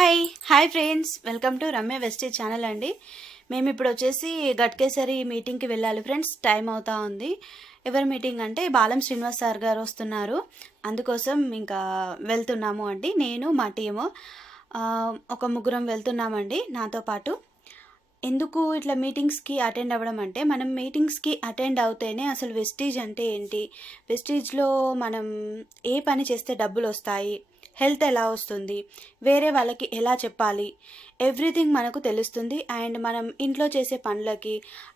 Hi friends, welcome to Ramya Vestige channel అండి. మేము ఇప్పుడు వచ్చేసి గట్కేసరి మీటింగ్కి వెళ్ళాలి ఫ్రెండ్స్. టైం అవుతా ఉంది. ఎవరి మీటింగ్ అంటే బాలం శ్రీనివాస్ సార్ గారు వస్తున్నారు, అందుకోసం ఇంకా వెళ్తున్నాము అండి. నేను మా టీము ఒక ముగ్గురం వెళ్తున్నామండి నాతో పాటు. ఎందుకు ఇట్లా మీటింగ్స్కి అటెండ్ అవ్వడం అంటే, మనం మీటింగ్స్కి అటెండ్ అవుతేనే అసలు వెస్టీజ్ అంటే ఏంటి, వెస్టీజ్లో మనం ఏ పని చేస్తే డబ్బులు వస్తాయి, హెల్త్ ఎలా వస్తుంది, వేరే వాళ్ళకి ఎలా చెప్పాలి, ఎవ్రీథింగ్ మనకు తెలుస్తుంది. అండ్ మనం ఇంట్లో చేసే పనులకి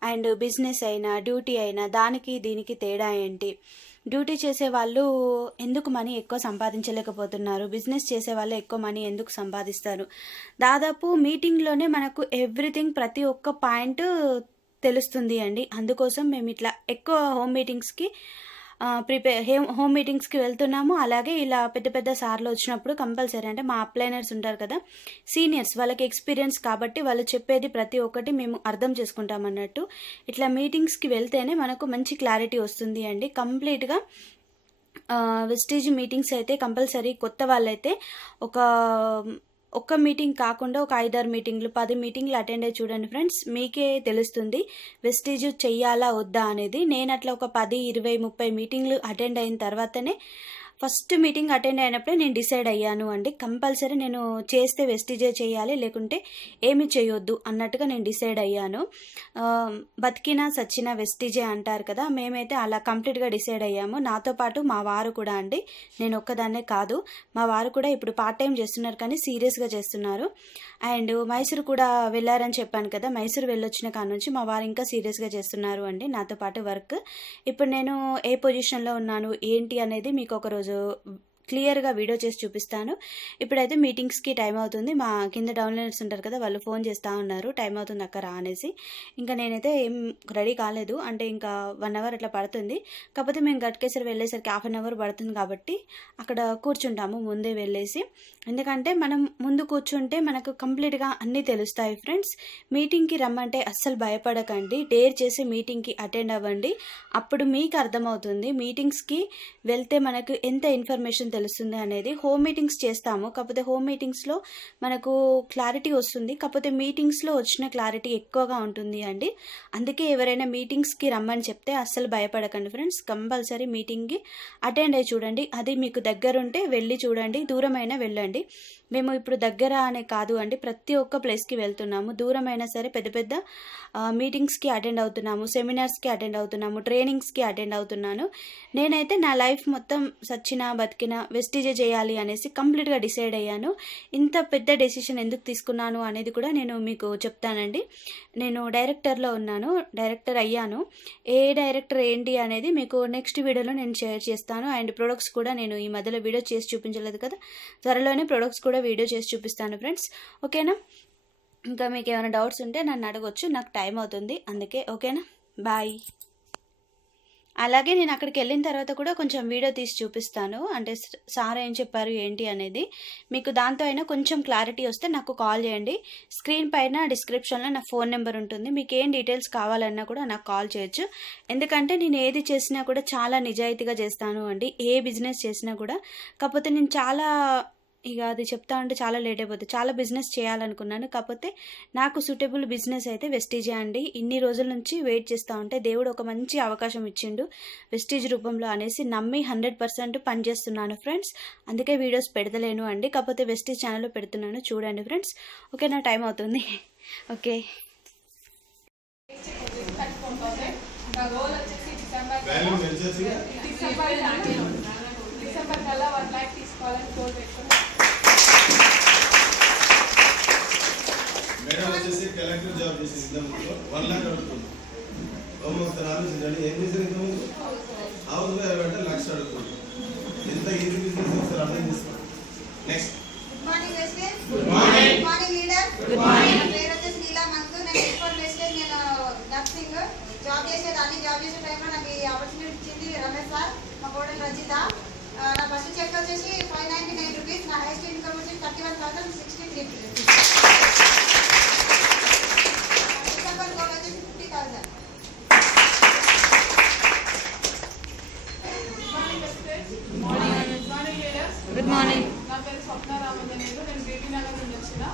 అండ్ బిజినెస్ అయినా డ్యూటీ అయినా దానికి దీనికి తేడా ఏంటి, డ్యూటీ చేసే వాళ్ళు ఎందుకు మనీ ఎక్కువ సంపాదించలేకపోతున్నారు, బిజినెస్ చేసే వాళ్ళు ఎక్కువ మనీ ఎందుకు సంపాదిస్తారు, దాదాపు మీటింగ్లోనే మనకు ఎవ్రీథింగ్ ప్రతి ఒక్క పాయింట్ తెలుస్తుంది అండి. అందుకోసం మేము ఇట్లా ఎక్కువ హోమ్ మీటింగ్స్కి వెళ్తున్నాము. అలాగే ఇలా పెద్ద పెద్ద సార్లు వచ్చినప్పుడు కంపల్సరీ, అంటే మా అప్లైనర్స్ ఉంటారు కదా, సీనియర్స్, వాళ్ళకి ఎక్స్పీరియన్స్ కాబట్టి వాళ్ళు చెప్పేది ప్రతి ఒక్కటి మేము అర్థం చేసుకుంటాం అన్నట్టు. ఇట్లా మీటింగ్స్కి వెళ్తేనే మనకు మంచి క్లారిటీ వస్తుంది అండి. కంప్లీట్గా వెస్టేజ్ మీటింగ్స్ అయితే కంపల్సరీ కొత్త వాళ్ళైతే ఒక్క మీటింగ్ కాకుండా ఒక 5-6 మీటింగ్లు 10 మీటింగ్లు అటెండ్ అయ్యి చూడండి ఫ్రెండ్స్, మీకే తెలుస్తుంది వెస్టేజ్ చెయ్యాలా వద్దా అనేది. నేను అట్లా ఒక 10, 20, 30 మీటింగ్లు అటెండ్ అయిన తర్వాతనే ఫస్ట్ మీటింగ్ అటెండ్ అయినప్పుడే నేను డిసైడ్ అయ్యాను అండి. కంపల్సరీ నేను చేస్తే వెస్టిజే చేయాలి, లేకుంటే ఏమి చేయొద్దు అన్నట్టుగా నేను డిసైడ్ అయ్యాను. బతికినా సచ్చినా వెస్టిజే అంటారు కదా, మేమైతే అలా కంప్లీట్గా డిసైడ్ అయ్యాము. నాతో పాటు మా వారు కూడా అండి, నేను ఒక్కదాన్నే కాదు, మా వారు కూడా ఇప్పుడు పార్ట్ టైం చేస్తున్నారు కానీ సీరియస్గా చేస్తున్నారు. అండ్ మైసూరు కూడా వెళ్ళారని చెప్పాను కదా, మైసూరు వెళ్ళొచ్చిన కాడ నుంచి మా వారు ఇంకా సీరియస్గా చేస్తున్నారు అండి నాతో పాటు వర్క్. ఇప్పుడు నేను ఏ పొజిషన్లో ఉన్నాను ఏంటి అనేది మీకు ఒకరోజు క్లియర్గా వీడియో చేసి చూపిస్తాను. ఇప్పుడైతే మీటింగ్స్కి టైం అవుతుంది. మా కింద డౌన్లైనర్స్ ఉంటారు కదా, వాళ్ళు ఫోన్ చేస్తూ ఉన్నారు, టైం అవుతుంది అక్క రా అనేసి. ఇంకా నేనైతే ఏం రెడీ కాలేదు, అంటే ఇంకా 1 అవర్ అట్లా పడుతుంది. కాకపోతే మేము గట్కేసరి వెళ్ళేసరికి 1/2 అవర్ పడుతుంది కాబట్టి అక్కడ కూర్చుంటాము ముందే వెళ్ళేసి. ఎందుకంటే మనం ముందు కూర్చుంటే మనకు కంప్లీట్గా అన్నీ తెలుస్తాయి ఫ్రెండ్స్. మీటింగ్కి రమ్మంటే అస్సలు భయపడకండి, డేర్ చేసి మీటింగ్కి అటెండ్ అవ్వండి, అప్పుడు మీకు అర్థమవుతుంది మీటింగ్స్కి వెళ్తే మనకు ఎంత ఇన్ఫర్మేషన్ తెలుస్తుంది అనేది. హోమ్ మీటింగ్స్ చేస్తాము, కాకపోతే హోమ్ మీటింగ్స్లో మనకు క్లారిటీ వస్తుంది, కాకపోతే మీటింగ్స్లో వచ్చిన క్లారిటీ ఎక్కువగా ఉంటుంది అండి. అందుకే ఎవరైనా మీటింగ్స్కి రమ్మని చెప్తే అస్సలు భయపడకండి ఫ్రెండ్స్. కంపల్సరీ మీటింగ్కి అటెండ్ అయ్యి చూడండి. అది మీకు దగ్గరుంటే వెళ్ళి చూడండి, దూరమైనా వెళ్ళండి. మేము ఇప్పుడు దగ్గర అనే కాదు అండి, ప్రతి ఒక్క ప్లేస్కి వెళ్తున్నాము. దూరమైనా సరే పెద్ద పెద్ద మీటింగ్స్కి అటెండ్ అవుతున్నాము, సెమినార్స్కి అటెండ్ అవుతున్నాము, ట్రైనింగ్స్కి అటెండ్ అవుతున్నాను. నేనైతే నా లైఫ్ మొత్తం సచ్చినా బతికినా వెస్టిజే చేయాలి అనేసి కంప్లీట్గా డిసైడ్ అయ్యాను. ఇంత పెద్ద డెసిషన్ ఎందుకు తీసుకున్నాను అనేది కూడా నేను మీకు చెప్తానండి. నేను డైరెక్టర్లో ఉన్నాను, డైరెక్టర్ అయ్యాను. ఏ డైరెక్టర్ ఏంటి అనేది మీకు నెక్స్ట్ వీడియోలో నేను షేర్ చేస్తాను. అండ్ ప్రొడక్ట్స్ కూడా నేను ఈ మధ్యలో వీడియో చేసి చూపించలేదు కదా, త్వరలోనే ప్రొడక్ట్స్ కూడా వీడియో చేసి చూపిస్తాను ఫ్రెండ్స్. ఓకేనా? ఇంకా మీకు ఏమైనా డౌట్స్ ఉంటే నన్ను అడగొచ్చు, నాకు టైం అవుతుంది అందుకే. ఓకేనా? బాయ్. అలాగే నేను అక్కడికి వెళ్ళిన తర్వాత కూడా కొంచెం వీడియో తీసి చూపిస్తాను, అంటే సార్ ఏం చెప్పారు ఏంటి అనేది. మీకు దాంతో అయినా కొంచెం క్లారిటీ వస్తే నాకు కాల్ చేయండి. స్క్రీన్ పైన డిస్క్రిప్షన్లో నా ఫోన్ నెంబర్ ఉంటుంది, మీకు ఏం డీటెయిల్స్ కావాలన్నా కూడా నాకు కాల్ చేయొచ్చు. ఎందుకంటే నేను ఏది చేసినా కూడా చాలా నిజాయితీగా చేస్తాను అండి, ఏ బిజినెస్ చేసినా కూడా. కాకపోతే నేను చాలా అది చెప్తా ఉంటే చాలా లేట్ అయిపోతుంది. చాలా బిజినెస్ చేయాలనుకున్నాను, కాకపోతే నాకు సూటబుల్ బిజినెస్ అయితే వెస్టీజే అండి. ఇన్ని రోజుల నుంచి వెయిట్ చేస్తూ ఉంటే దేవుడు ఒక మంచి అవకాశం ఇచ్చిండు వెస్టీజ్ రూపంలో అనేసి నమ్మి 100% పనిచేస్తున్నాను ఫ్రెండ్స్. అందుకే వీడియోస్ పెడతలేను అండి, కాకపోతే వెస్టీజ్ ఛానల్లో పెడుతున్నాను, చూడండి ఫ్రెండ్స్. ఓకే, నా టైం అవుతుంది. ఓకే, మేడం వచ్చేసి కలెక్టర్ జాబ్ చేసి 1 లాక్ అడుగుతుంది. ఒకసారి ఆలోచించండి, ఏం చేశారు ఇంతకుముందు? హౌస్ వైఫ్ అంటే 1 లక్ష అడుగుతుంది. ఎంత ఈజీ బిజినెస్ ఒకసారి అర్థం చేసుకోండి. Next. Good morning Vestige. Good morning. Good morning leader. Good morning. పేరు వచ్చేసి నీలా మంతు. నేను ఎక్స్పర్ట్ వెస్టేజ్, నేను నర్సింగ్ జాబ్ చేసేదాన్ని. జాబ్ చేసే టైంలో నాకు ఈ ఆపర్చునిటీ ఇచ్చింది రమేష్ సార్, మా కోడలు రజిత. నా ఫస్ట్ చెక్ వచ్చేసి 599 రూపీస్, నా హైయెస్ట్ ఇన్కమ్ వచ్చి 31,063 రూపీస్. డిసెంబర్ గోల్ వచ్చేసి 50,000. Good morning. నా పేరు స్వప్న రామంజనేయులు. నేను బీబీ నగర్ నుంచి వచ్చిన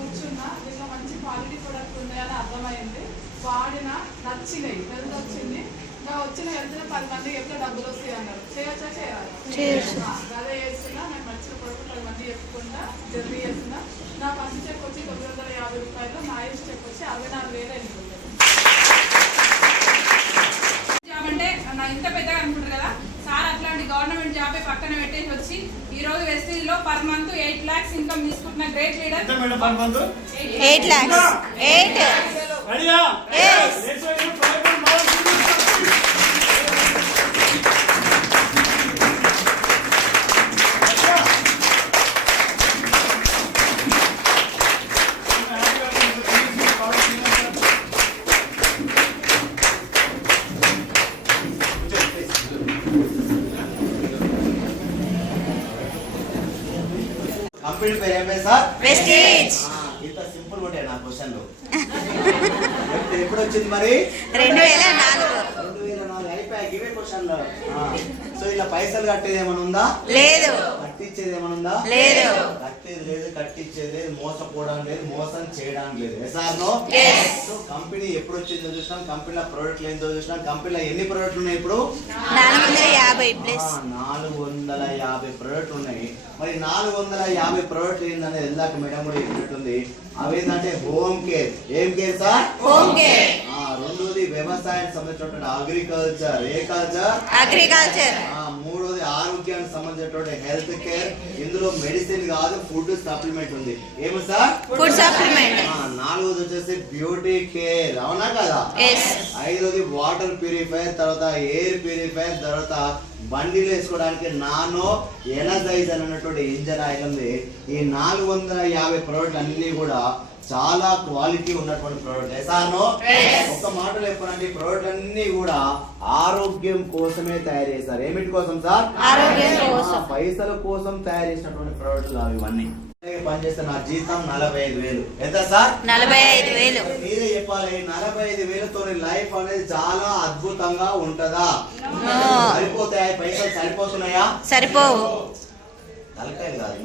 కూర్చున్నా దీంట్లో మంచి క్వాలిటీ ప్రొడక్ట్ ఉన్నాయని అర్థమైంది. వాడిన నచ్చినాయి, హెల్త్ వచ్చింది. ఇంకా వచ్చిన హెల్త్ 10 మందికి ఎట్లా డబ్బులు వస్తాయి అన్నారు. చేయొచ్చా చేయాలి? అదే చేస్తున్నా. నేను నచ్చిన ప్రొడక్ట్ 10 మంది చెప్పుకుంటా జర్నీ చేస్తున్నా. నా ఫస్ట్ చెక్ వచ్చి 950 రూపాయలు, నా ఏజ్ చెక్ వచ్చి 64,800. జాబ్ అంటే నా ఇంత పెద్దగా అనుకుంటారు కదా సార్, అట్లాంటి గవర్నమెంట్ జాబ్ పక్కన పెట్టేసి వచ్చి ఈ రోజు వెస్టీజ్లో పర్ మంత్ 8 lakhs ఇన్కమ్ తీసుకుంటున్న great leader. 8 lakhs. 8. Yes. Company పేరు ఏమే సార్? Prestige. ఇంత సింపుల్ ఉంటాయి నా క్వశ్చన్లు. ఎప్పుడు వచ్చింది మరి? 2004. 2004 అయిపోయాయి ఇవే క్వశ్చన్లు. సో ఇలా పైసలు కట్టేది ఏమైనా ఉందా? లేదు. కట్టించేది ఏమైనా ఉందా? లేదు. కట్టేది లేదు, కట్టించేది లేదు, మోసపోవడం లేదు, మోసం చేయడానికి లేదు. Sir no? సో కంపెనీ ఎప్పుడు వచ్చిందో చూసినాం, కంపెనీలో ప్రోడక్ట్లు ఏంటో చూసినాం. కంపెనీలో ఎన్ని ప్రోడక్ట్లు ఉన్నాయి ఇప్పుడు? 450 450 ప్రోడక్ట్లు ఉన్నాయి. మరి 450 ప్రోడక్ట్లు ఏంటనేది ఇందాక మేడం కూడా చెప్పినట్టుంది. అవేంటంటే హోమ్ కేర్. ఏం కేర్ సార్? Home care. రెండోది వ్యవసాయానికి సంబంధించినటువంటి అగ్రికల్చర్. ఏ కల్చర్? అగ్రికల్చర్. మూడోది ఆరోగ్యానికి సంబంధించినటువంటి హెల్త్ కేర్. ఇందులో మెడిసిన్ కాదు, ఫుడ్ సప్లిమెంట్ ఉంది. ఏమో సార్? Food supplement. నాలుగోది వచ్చేసి బ్యూటీ కేర్. అవునా కదా? ఐదోది వాటర్ ప్యూరిఫైయర్, తర్వాత ఎయిర్ ప్యూరిఫైయర్, తర్వాత బండిలో వేసుకోవడానికి నానో ఎనర్జైజర్ అన్నటువంటి ఇంజన్ ఆయిల్ ఉంది. ఈ 450 ప్రోడక్ట్లు అన్ని కూడా చాలా క్వాలిటీ ఉన్నటువంటి ప్రోడక్ట్. ఎసానో ఒక్క మాటలో చెప్పాలంటే ఈ ప్రోడక్ట్ అన్ని కూడా ఆరోగ్యం కోసమే తయారు చేస్తారు. ఏమిటి కోసం సార్? ఆరోగ్యం కోసం. పైసల కోసం తయారు చేసినటువంటి ప్రోడక్ట్లు కావు ఇవన్నీ. పనిచేస్తే నా జీతం 45,000. ఎంత సార్? 45,000. మీరే చెప్పాలి, 45,000తో లైఫ్ అనేది చాలా అద్భుతంగా ఉంటదా? సరిపోతాయా? పైసలు సరిపోతున్నాయా? సరిపోవు. తలకాయలు కాదు,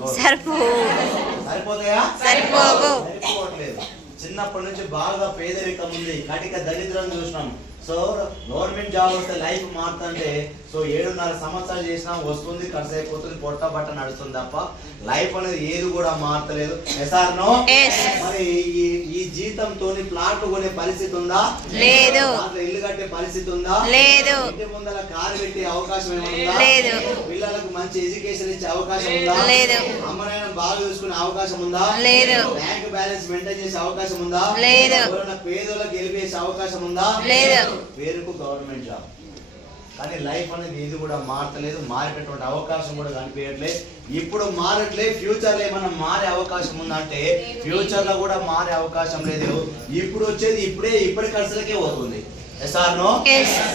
సరిపోతాయా? సరిపోవట్లేదు. చిన్నప్పటి నుంచి బాగా పేదరికం ఉంది, కటిక దరిద్రం చూసినాం. సో గవర్నమెంట్ జాబ్ వస్తే లైఫ్ మారుతుంటే, సో 7.5 సంవత్సరాలు చేసినా వస్తుంది, ఖర్చు అయిపోతుంది, పొట్ట బట్ట నడుస్తుంది తప్ప లైఫ్ అనేది ఏది కూడా మారతలేదు. ఎసార్నో? మరి ఈ జీతంతో ప్లాట్లు కొనే పరిస్థితి ఉందా? లేదు. ఇల్లు కట్టే పరిస్థితి ఉందా? లేదు. ఇంటి ముందర కారు పెట్టే అవకాశం ఏమైనా? లేదు. పిల్లలకు మంచి ఎడ్యుకేషన్ ఇచ్చే అవకాశం ఉందా? లేదు. అమ్మనైనా బాగా చూసుకునే అవకాశం ఉందా? లేదు. బ్యాంక్ బ్యాలెన్స్ మెయింటైన్ చేసే అవకాశం ఉందా? లేదు. ఎవరైనా పేదోళ్ళకి గెలిపేసే అవకాశం ఉందా? లేదు. పేరుకు గవర్నమెంట్ జాబ్, కానీ లైఫ్ అనేది ఇది కూడా మారట్లేదు. మారేటటువంటి అవకాశం కూడా కనిపించట్లేదు. ఇప్పుడు మారట్లేదు. ఫ్యూచర్ లో ఏమన్నా మారే అవకాశం ఉందంటే ఫ్యూచర్ లో కూడా మారే అవకాశం లేదు. ఇప్పుడు వచ్చేది ఇప్పటి ఖర్చులకే పోతుంది.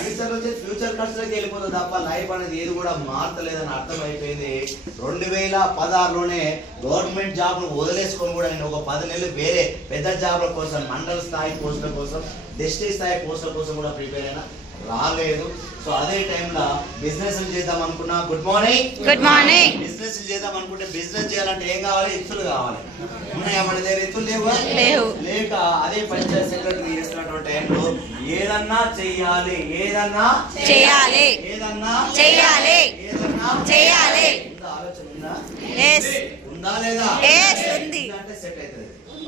ఫ్యూచర్ వచ్చేది ఫ్యూచర్ ఖర్చులకి వెళ్ళిపోతుంది తప్ప లైఫ్ అనేది ఏది కూడా మారతలేదని అర్థం అయిపోయింది. 2016లోనే గవర్నమెంట్ జాబ్ ను వదిలేసుకొని కూడా నేను ఒక 10 నెలలు వేరే పెద్ద జాబ్ల కోసం, మండల స్థాయి పోస్టుల కోసం, డిస్ట్రిక్ట్ స్థాయి పోస్టుల కోసం కూడా ప్రిపేర్ అయినా, రాలేదు. సో అదే టైంలో బిజినెస్ చేద్దాం అనుకున్నా. Good morning. బిజినెస్ చేద్దాం అనుకుంటే బిజినెస్ చేయాలంటే ఏం కావాలి? ఇత్తులు కావాలి. ఉన్నాయా మన దగ్గర? ఇత్తులు లేవు. లేక అదే పంచాయత్ సెక్రటరీ చేస్తున్నటువంటి టైంలో ఏదన్నా చెయ్యాలి, ఏదన్నా చెయ్యాలి. ఆలోచన ఉందా లేదా? అంటే సెట్ అవుతుంది.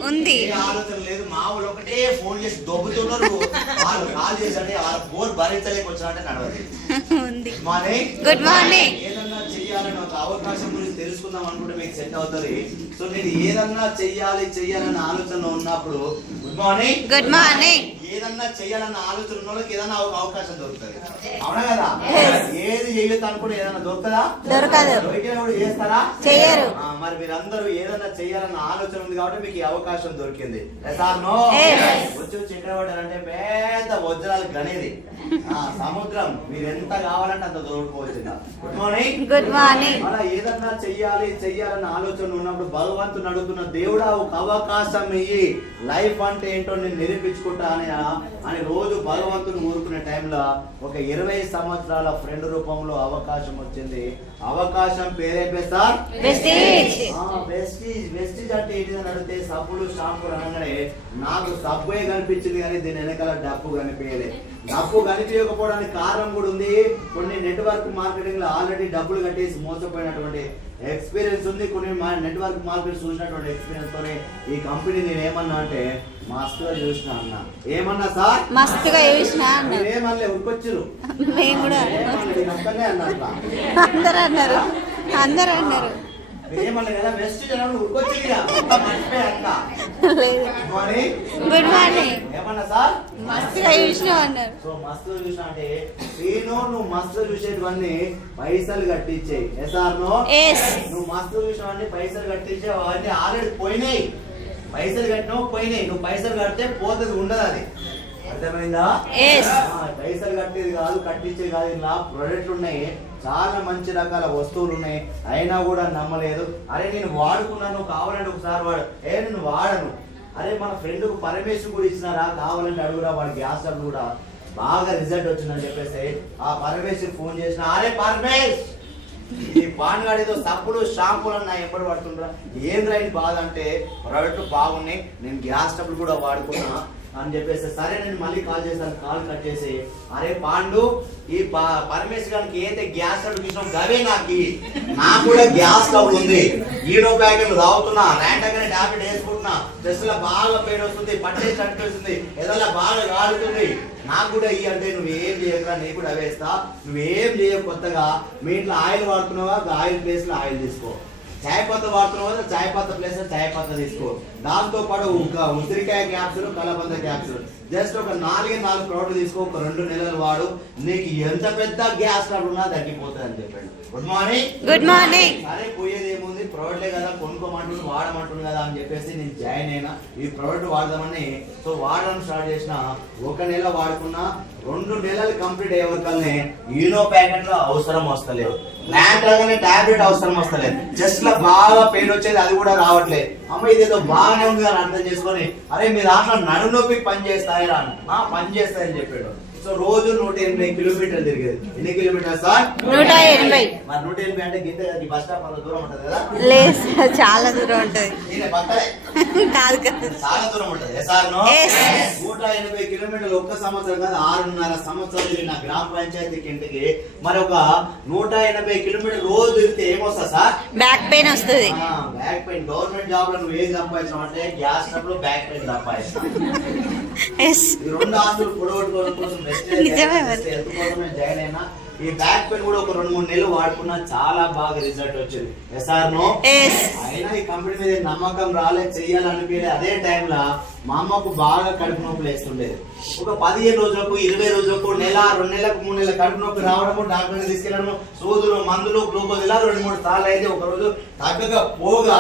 ఉంది. ఆలోచన లేదు. మామూలు ఒకటే ఫోన్ చేసి దొబ్బుతున్నారు. వాళ్ళు కాల్ చేసండి, వాళ్ళ ఫోన్ భరించలేక వచ్చినట్టే నడవదు. Good morning. ఏదన్నా చెయ్యాలని ఒక అవకాశం గురించి తెలుసుకుందాం అనుకుంటే మీకు సెట్ అవుతుంది. సో నేను ఏదన్నా చెయ్యాలన్న ఆలోచన ఉన్నప్పుడు గుడ్ మార్నింగ్. ఏదన్నా చెయ్యాలన్న ఆలోచన ఉన్న వాళ్ళకి ఏదన్నా ఒక అవకాశం దొరుకుతుంది. అవునా కదా? ఏది చేయొద్దు అనుకుంటే ఏదన్నా దొరకదా? దొరికినప్పుడు చేస్తారా? చెయ్యరు. మరి మీరందరూ ఏదన్నా చెయ్యాలన్న ఆలోచన ఉంది కాబట్టి మీకు ఈ అవకాశం దొరికింది. వచ్చి చిట్టబడ్డారంటే పెద్ద వజ్రాలు గనేది సముద్రం. మీరు ఎంత కావాలంటే అంత దొరకపోవచ్చు. Good morning. అలా ఏదన్నా చెయ్యాలన్న ఆలోచన ఉన్నప్పుడు భగవంతుని అడుగుతున్న, దేవుడా ఒక అవకాశం ఇయ్యి, లైఫ్ అంటే ఏంటో నేను నిరూపించుకుంటా అని రోజు భగవంతుని ఊరుకునే టైంలో ఒక 20 20 సంవత్సరాల ఫ్రెండ్ రూపంలో అవకాశం వచ్చింది. అవకాశం పేరేపే సార్ వెస్టీజ్. వెస్టీజ్ అంటే ఏంటిదని అడిగితే సబ్బులు షాంపూలు అనగానే నాకు సబ్బే కనిపించింది కానీ దీని వెనకాల డబ్బు కనిపించలేదు. డబ్బు కనిపించకపోవడానికి కారణం కూడా ఉంది. కొన్ని నెట్వర్క్ మార్కెటింగ్ లో ఆల్రెడీ డబ్బులు కట్టేసి మోసపోయినటువంటి ఎక్స్పీరియన్స్ ఉంది. కొన్ని నెట్వర్క్ మార్కెట్ చూసినటువంటి ఎక్స్పీరియన్స్ తోనే ఈ కంపెనీ నేను ఏమన్నా అంటే మస్తుగా చూసిన అన్న. ఏమన్నా సార్ మస్తుగా చూసిన అన్న. ఏమన్నా ఉరికొచ్చారు మేము కూడా అందరూ అన్నారు. ఏమన్నా కదా బెస్ట్ ఉరికొచ్చింది. Good morning. ఏమన్నా సార్ మస్తుగా చూసినావు అన్నారు. సో మస్తుగా చూసినా అంటే నువ్వు మస్తు చూసేటివన్నీ పైసలు కట్టించేయి. నువ్వు మస్తు చూసినవన్నీ పైసలు కట్టించే అవన్నీ ఆల్రెడీ పోయినాయి. పైసలు కట్టినావు పోయినాయి. నువ్వు పైసలు కడితే పోతుంది, ఉండదు. అది అర్థమైందా? పైసలు కట్టేది కాదు, కట్టించేది కాదు. ఇలా ప్రొడక్ట్లు ఉన్నాయి, చాలా మంచి రకాల వస్తువులు ఉన్నాయి. అయినా కూడా నమ్మలేదు. అరే నేను వాడుకున్నాను, కావాలంటే ఒకసారి వాడు. నేను వాడను. అరే మన ఫ్రెండ్ కు పరమేశ్వర్ కూడా ఇచ్చినారా, కావాలంటే అడుగురా. వాడి గ్యాస్ డబ్బులు కూడా బాగా రిజల్ట్ వచ్చిందని చెప్పేసి ఆ పరమేశ్వర్ ఫోన్ చేసిన. అరే పరమేశ్, ఈ పాన్గాడు ఏదో సబ్బులు షాంపూలు అన్న ఎప్పుడు పడుతుండ్రా, ఏం రైట్ బాధ అంటే ప్రోడక్ట్ బాగున్నాయి, నేను గ్యాస్ డబ్బులు కూడా వాడుకున్నా అని చెప్పేసి సరే నేను మళ్ళీ కాల్ చేశాను. కాల్ కట్ చేసి అరే పాండు, ఈ పరమేశ్వర్ గారికి ఏదైతే గ్యాస్ స్టవ్ ఇష్టం గవే నాకు కూడా గ్యాస్ స్టవ్ ఉంది. ఈడో ప్యాకెట్లు తాగుతున్నా, ర్యాండగానే టాబ్లెట్ వేసుకుంటున్నా, చెస్ట్ లో బాగా పెయిన్ వస్తుంది, పట్టేసి అనిపిస్తుంది, ఏదైనా బాగా కాలుతుంది. నాకు కూడా ఈ అంటే నువ్వేం చేయకుండా నీకు కూడా వేస్తా. నువ్వేం చేయవు కొత్తగా. మీ ఇంట్లో ఆయిల్ వాడుతున్నావా, ఆయిల్ ప్లేస్ లో ఆయిల్ తీసుకో. చాయ్ పత్త వాడుతున్నావు, చాయ్ పత్త ప్లేస్ లో చాయ్ పత్త తీసుకో. దాంతో పాటు ఉసిరికాయ క్యాప్సూల్, కలబంద క్యాప్సూల్, జస్ట్ ఒక 4 ప్రోడక్ట్ తీసుకో. ఒక 2 నెలలు వాడు, నీకు ఎంత పెద్ద గ్యాస్ ట్రబుల్ ఉన్నా తగ్గిపోతుంది అని చెప్పాడు. Good morning. Good morning. అరే పోయేది ఏముంది, ప్రోడక్ట్లే కదా, కొనుక్కోమంటుంది, వాడమంటుంది కదా అని చెప్పేసి నేను జాయిన్ అయినా. ఈ ప్రోడక్ట్ వాడదామని సో వాడడం స్టార్ట్ చేసిన. 1 నెల వాడుకున్నా, 2 నెలలు కంప్లీట్ అయ్యే వరకల్ని ఈనో ప్యాకెట్ లో అవసరం వస్తలేదు, ప్లాంట్ లాగానే టాబ్లెట్ అవసరం వస్తలేదు, చెస్ట్ లో బాగా పెయిన్ వచ్చేది, అది కూడా రావట్లేదు. అమ్మ ఇదేదో బాగానే ఉంది అని అర్థం చేసుకొని అరే మీ దాంట్లో నడు నొప్పి పని చేస్తాయరా, పని చేస్తాయని చెప్పాడు. సో రోజు 180 కిలోమీటర్లు తిరిగేది. ఎన్ని కిలోమీటర్ సార్? 180. మరి 180 అంటే గింత బస్ స్టాప్ అంత దూరం ఉంటది కదా? లేదు, చాలా దూరం ఉంటది. కాదు కదా, చాలా దూరం ఉంటది సార్. 180 కిలోమీటర్లు ఒక్క సంవత్సరం కాదు, 6.5 సంవత్సరాలు తిరిగిన గ్రామ పంచాయతీకి ఇంటికి. మరి ఒక 180 కిలోమీటర్లు రోజు తిరిగితే ఏమొస్తా సార్? బ్యాక్ పెయిన్ వస్తుంది. Back pain. గవర్నమెంట్ జాబ్ లో నువ్వు ఏది సంపాదించావు అంటే గ్యాస్ ట్రబుల్, బ్యాక్ పెయిన్ సంపాదిస్తావు. ఈ 2 ఆస్తులు పొడగొట్టుకోవడం కోసం జాయిన్ అయినా. ఈ బ్యాక్ పెయిన్ కూడా ఒక 2-3 నెలలు వాడుకున్నా, చాలా బాగా రిజల్ట్ వచ్చింది. అయినా ఈ కంపెనీ మీద నమ్మకం రాలేదు, చెయ్యాలనిపించలేదు. అదే టైంలో మా అమ్మకు బాగా కడుపు నొప్పులు వేస్తుండేది. ఒక 15 రోజులకు, 20 రోజులకు, నెల, 2 నెలలకు, 3 నెలల కడుపు నొప్పి రావడము, డాక్టర్ తీసుకెళ్ళడము, సూదులు, మందులు, గ్లూకోజ్ ఇలా 2-3 సార్లు అయితే ఒక రోజు తగ్గగా పోగా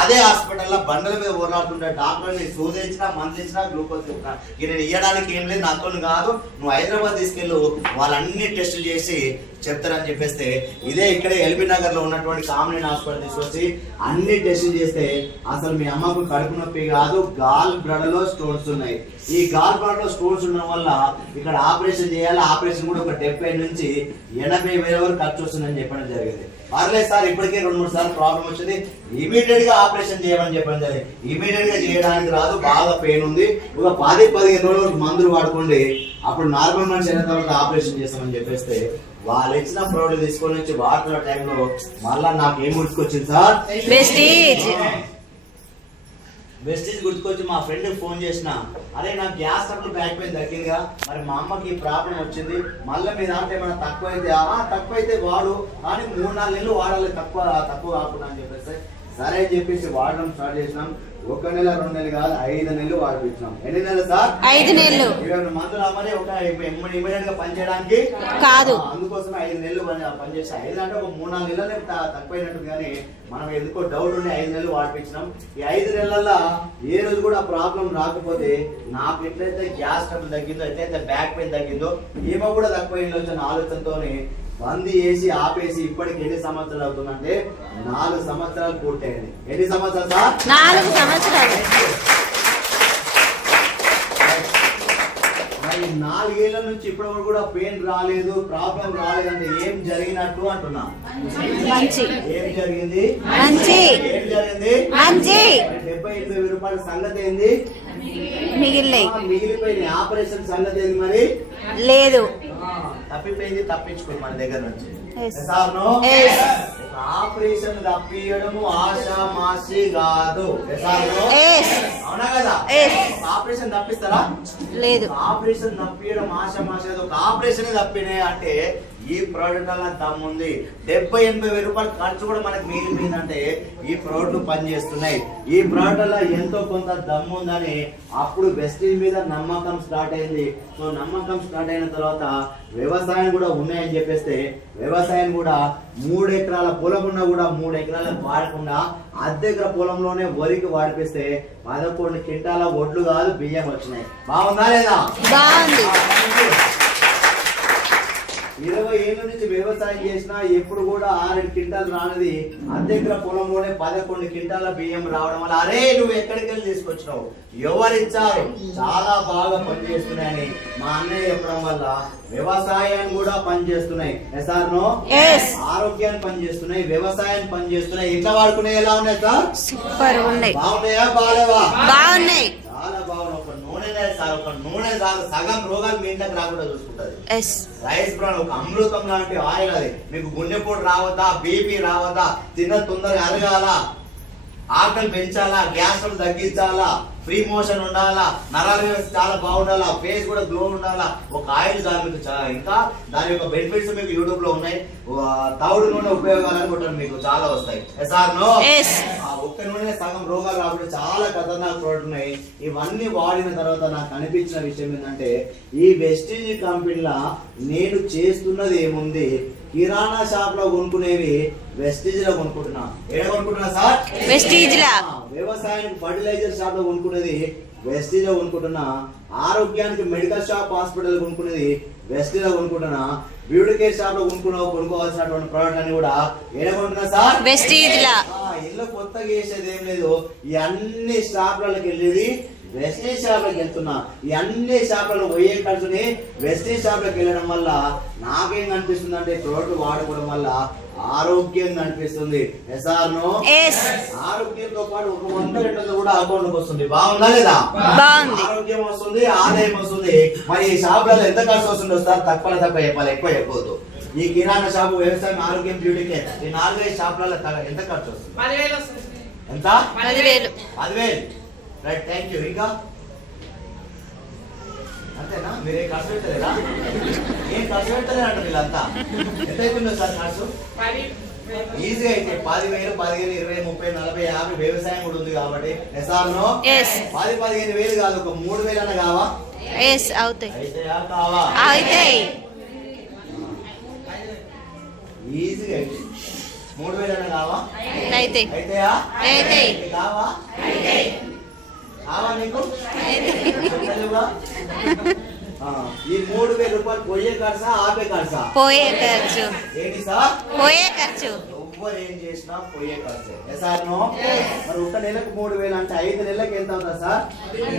అదే హాస్పిటల్లో బండల మీద ఓలాడుతుంటే డాక్టర్ని సూది ఇచ్చినా, మందులు ఇచ్చినా, గ్లూకోజ్ ఇచ్చినా నేను ఇవ్వడానికి ఏం లేదు, నాతో కాదు, నువ్వు హైదరాబాద్ తీసుకెళ్ళు, వాళ్ళన్ని టెస్టులు చేసి చెప్తారని చెప్పేస్తే ఇదే ఇక్కడ ఎల్బీ నగర్ లో ఉన్నటువంటి కామినేని హాస్పిటల్ తీసుకొచ్చి అన్ని టెస్టులు చేస్తే అసలు మీ అమ్మకు కడుపు నొప్పి కాదు, గాల్ బ్లడ్ లో స్టోన్స్ ఉన్నాయి. ఈ గాల్ బ్లడ్ లో స్టోన్స్ ఉండడం వల్ల ఇక్కడ ఆపరేషన్ చేయాలి. ఆపరేషన్ కూడా ఒక 70 నుంచి 80,000 వరకు ఖర్చు వస్తుందని చెప్పడం జరిగింది. పర్లేదు సార్, ఇప్పటికే 2-3 సార్లు ప్రాబ్లం వచ్చింది, ఇమీడియట్ గా ఆపరేషన్ చేయమని చెప్పడం జరిగింది. ఇమీడియట్ గా చేయడానికి రాదు, బాగా పెయిన్ ఉంది, ఒక 10-15 రోజుల వరకు మందులు వాడుకోండి, అప్పుడు నార్మల్ మనిషి అయిన తర్వాత ఆపరేషన్ చేస్తామని చెప్పేస్తే వాళ్ళు ఇచ్చిన ప్రోడక్ట్ తీసుకొని వచ్చి వాడుతున్న టైంలో మళ్ళా నాకు ఏం గుర్తుకొచ్చింది సార్? వెస్టీజ్ గుర్తుకొచ్చి మా ఫ్రెండ్ ఫోన్ చేసిన. అరే నాకు గ్యాస్ ట్రబుల్, బ్యాక్ పెయిన్ తగ్గిందిగా, మరి మా అమ్మకి ప్రాబ్లం వచ్చింది, మళ్ళీ మీ దాంట్లో ఏమైనా తక్కువ అయితే వాడు, కానీ 3-4 నెలలు వాడాలి, తక్కువ కాకుండా అని చెప్పేసి సరే అని చెప్పేసి వాడడం స్టార్ట్ చేసినాం. 1 నెల 2 నెలలు కాదు, 5 నెలలు వాడిపించినాం. ఎన్ని నెలలు సార్? 5 నెలలు. 20 మందులు అమ్మని ఒక ఇమీడియట్ గా పనిచేయడానికి కాదు, అందుకోసం 5 నెలలు పనిచేసి 5 అంటే ఒక 3-4 నెలలే తక్కువైనట్టు. కానీ మనం ఎందుకో డౌట్ ఉండి 5 నెలలు వాడిపించినాం. ఈ 5 నెలల్లో ఏ రోజు కూడా ప్రాబ్లం రాకపోతే నాకు ఎట్లయితే గ్యాస్ ట్రబుల్ తగ్గిందో, ఎట్లయితే బ్యాక్ పెయిన్ తగ్గిందో, ఏమో కూడా తక్కువ వచ్చిన ఆలోచనతోని బంద్ చేసి ఆపేసి ఇప్పటికి ఎన్ని సంవత్సరాలు అవుతుందంటే 4 సంవత్సరాలు పూర్తయింది. ఎన్ని సంవత్సరాలు సార్? 4 సంవత్సరాలు. మరి ఈ 4 ఏళ్ల నుంచి ఇప్పటివరకు కూడా పెయిన్ రాలేదు, ప్రాబ్లం రాలేదంటే ఏం జరిగినట్టు అంటున్నా. మంచి ఏం జరిగింది? మంచి ఏం జరిగింది? మంచి 70-80 రూపాయల సంగతి ఏంది? మిగిలినాయి మిగిలిపోయింది. ఆపరేషన్ సంగతి ఏంది మరి? లేదు. తప్పిపోయింది, తప్పించుకోండి మన దగ్గర నుంచి. Yes. Sir no Yes. Operation తప్పియడము ఆషామాషి కాదు. Yes. అవునా కదా? Yes. ఆపరేషన్ తప్పిస్తారా? లేదు. ఆపరేషన్ తప్పియడం ఆషామాషి కాదు. ఒక ఆపరేషన్ తప్పినాయి అంటే ఈ ప్రోడక్ట్ అలా దమ్ముంది. 70-80 రూపాయలు ఖర్చు కూడా మనకి మిగిలిపోయిందంటే ఈ ప్రోడక్ట్లు పనిచేస్తున్నాయి. ఈ ప్రోడక్ట్ అలా ఎంతో కొంత దమ్ము ఉందని అప్పుడు వెస్టీజ్ మీద నమ్మకం స్టార్ట్ అయింది. సో నమ్మకం స్టార్ట్ అయిన తర్వాత వ్యవసాయం కూడా ఉన్నాయని చెప్పేస్తే వ్యవసాయం కూడా 3 ఎకరాల పొలం ఉన్నా కూడా 3 ఎకరాలకు వాడకుండా అద్దెకర పొలంలోనే వరికి వాడిపిస్తే 11 క్వింటాల ఒడ్లు కాదు బియ్యం వచ్చినాయి. బాగుందా లేదా? బాగుంది. 20 ఏళ్ళ నుంచి వ్యవసాయం చేసినా ఎప్పుడు కూడా 6 క్వింటాలు రానిది అద్దెకర పొలంలోనే 11 క్వింటాల బియ్యం రావడం వల్ల అరే నువ్వు ఎక్కడికి వెళ్ళి తీసుకొచ్చినావు, ఎవరిచ్చారు, చాలా బాగా పనిచేస్తున్నాయని మా అన్నయ్య చెప్పడం వల్ల వ్యవసాయాన్ని కూడా పనిచేస్తున్నాయి. ఎస్ఆర్నో ఆరోగ్యాన్ని పనిచేస్తున్నాయి, వ్యవసాయాన్ని పనిచేస్తున్నాయి. ఇంట్లో వాడుకునే ఎలా ఉన్నాయి సార్? సూపర్ ఉన్నాయి. బాగున్నాయా బాగాలేవా? బాగున్నాయి. చాలా బాగున్నాయి. ఒక నూనె సార్, ఒక నూనె సార్ సగం రోగాలు మీ ఇంట్లోకి రాకుండా చూసుకుంటది. రైస్ బ్రాన్ ఒక అమృతం లాంటి ఆయిల్ అది. మీకు గుండెపోటు రావద్దా, బీపీ రావద్దా, తిన్న తొందరగా అరగాల, ఆకలి పెంచాలా, గ్యాస్ తగ్గించాలా, ఫ్రీ మోషన్ ఉండాలా, నరాల వ్యవస్థ చాలా బాగుండాలా, ఫేస్ కూడా గ్లో ఉండాలా. ఒక ఆయిల్ దాని మీకు ఇంకా దాని యొక్క బెనిఫిట్స్ మీకు యూట్యూబ్ లో ఉన్నాయి. తౌడు నూనె ఉపయోగాలు అనుకుంటాను మీకు చాలా వస్తాయి. ఒక్క నూనె సగం రోగాలు రాకుండా చాలా ఖతర్నాక్ ప్రోడక్ట్ ఉన్నాయి. ఇవన్నీ వాడిన తర్వాత నాకు అనిపించిన విషయం ఏంటంటే ఈ వెస్టీజ్ కంపెనీలా నేను చేస్తున్నది ఏముంది, కిరాణా షాప్ లో కొనుక్కునేవి వెస్టీజ్ లో కొనుక్కుంటున్నా. ఏడ కొనుక్కుంటున్నా సార్? వెస్టీజ్ లా. వ్యవసాయానికి ఫర్టిలైజర్ షాప్ లో కొనుక్కునేది వెస్టీజ్ లో కొనుక్కుంటున్నా. ఆరోగ్యానికి మెడికల్ షాప్ హాస్పిటల్ కొనుక్కునేది వెస్టీజ్ లో కొనుక్కుంటున్నా. బ్యూటీ కేర్ షాప్ లో కొనుక్కోవాల్సినటువంటి ప్రోడక్ట్ అని కూడా ఏడ కొనుక్కున్నా సార్? వెస్టీజ్ లా. ఇల్లు కొత్తగా చేసేది ఏం లేదు. ఈ అన్ని షాప్లకి వెళ్ళేది వెస్టీజ్ షాప్లకి వెళ్తున్నా. ఈ అన్ని షాప్లలో పోయే ఖర్చుని వెస్టీజ్ షాప్లకి వెళ్ళడం వల్ల నాకేం కనిపిస్తుంది అంటే ప్రోడక్ట్ వాడుకోవడం వల్ల ఆరోగ్యం కనిపిస్తుంది. ఆరోగ్యంతో పాటు 100-200 కూడా అకౌంట్ వస్తుంది. బాగుందా లేదా? ఆరోగ్యం వస్తుంది, ఆదాయం వస్తుంది. మరి ఈ షాప్లలో ఎంత ఖర్చు వస్తుందో సార్? తక్కువ చెప్పాలి, ఎక్కువ చెప్పవద్దు. ఈ కిరాణా షాపు, వ్యవసాయం, ఆరోగ్యం, బ్యూటీ కేర్ ఈ 4-5 షాపులలో ఎంత ఖర్చు వస్తుంది? 10,000 వస్తుంది. ఎంత? 10,000. Right, thank you. ఇంకా అంతేనా? మీరేం ఖర్చు పెట్టలేదా? ఏం ఖర్చు పెట్టలేదు అంటారు వీళ్ళంతా. ఎంత అవుతుందో సార్ ఖర్చు? ఈజీగా అయితే 10,000, 15,000, 20, 30, 40, 50 వ్యవసాయం కూడా ఉంది కాబట్టి 10-15,000 కాదు, ఒక 3,000 అన్న కావా? అవుతాయి. అయితే కావా? ఈజీగా అయితే 3,000 అన్న కావా? అయితే కావా? కావా నీకు? ఈ 3,000 రూపాయలు పోయే ఖర్చా, ఆపే ఖర్చా? పోయే ఖర్చు. ఏంటి సార్? పోయే ఖర్చు. ఎవ్వరు ఏం చేసినా పోయే ఖర్చు. ఎసార్నో? మరి ఒక నెలకు 3,000 అంటే 5 నెలలకు ఎంత అవుతుంది సార్?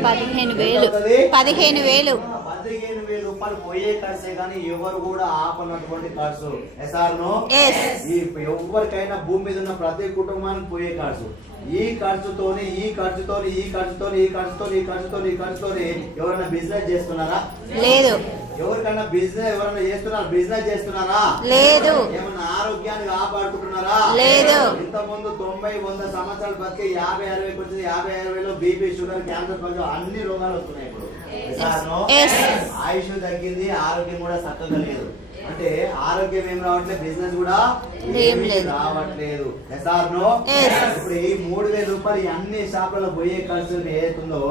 15,000. 15,000 రూపాయలు పోయే ఖర్చే కానీ ఎవరు కూడా ఆపనటువంటి ఖర్చు. ఎసార్నో? ఎవరికైనా భూమి మీద ఉన్న ప్రతి కుటుంబానికి పోయే ఖర్చు. ఈ ఖర్చుతోని ఎవరైనా బిజినెస్ చేస్తున్నారా? లేదు. ఎవరికైనా ఎవరైనా చేస్తున్నారా? లేదు. ఏమన్నా ఆరోగ్యాన్ని కాపాడుకుంటున్నారా? లేదు. ఇంత ముందు 90-100 సంవత్సరాలు బతికి 50-60 వచ్చింది. 50-60లో బీపీ, షుగర్, క్యాన్సర్ పట్ల అన్ని రోగాలు వస్తున్నాయి. ఇప్పుడు ఆయుష్ తగ్గింది, ఆరోగ్యం కూడా చక్కగా లేదు. అంటే ఆరోగ్యం ఏం రావట్లేదు, బిజినెస్ కూడా రావట్లేదు. ఇప్పుడు ఈ 3,000 రూపాయలు అన్ని షాపులలో పోయే ఖర్చు ఏదైతుందో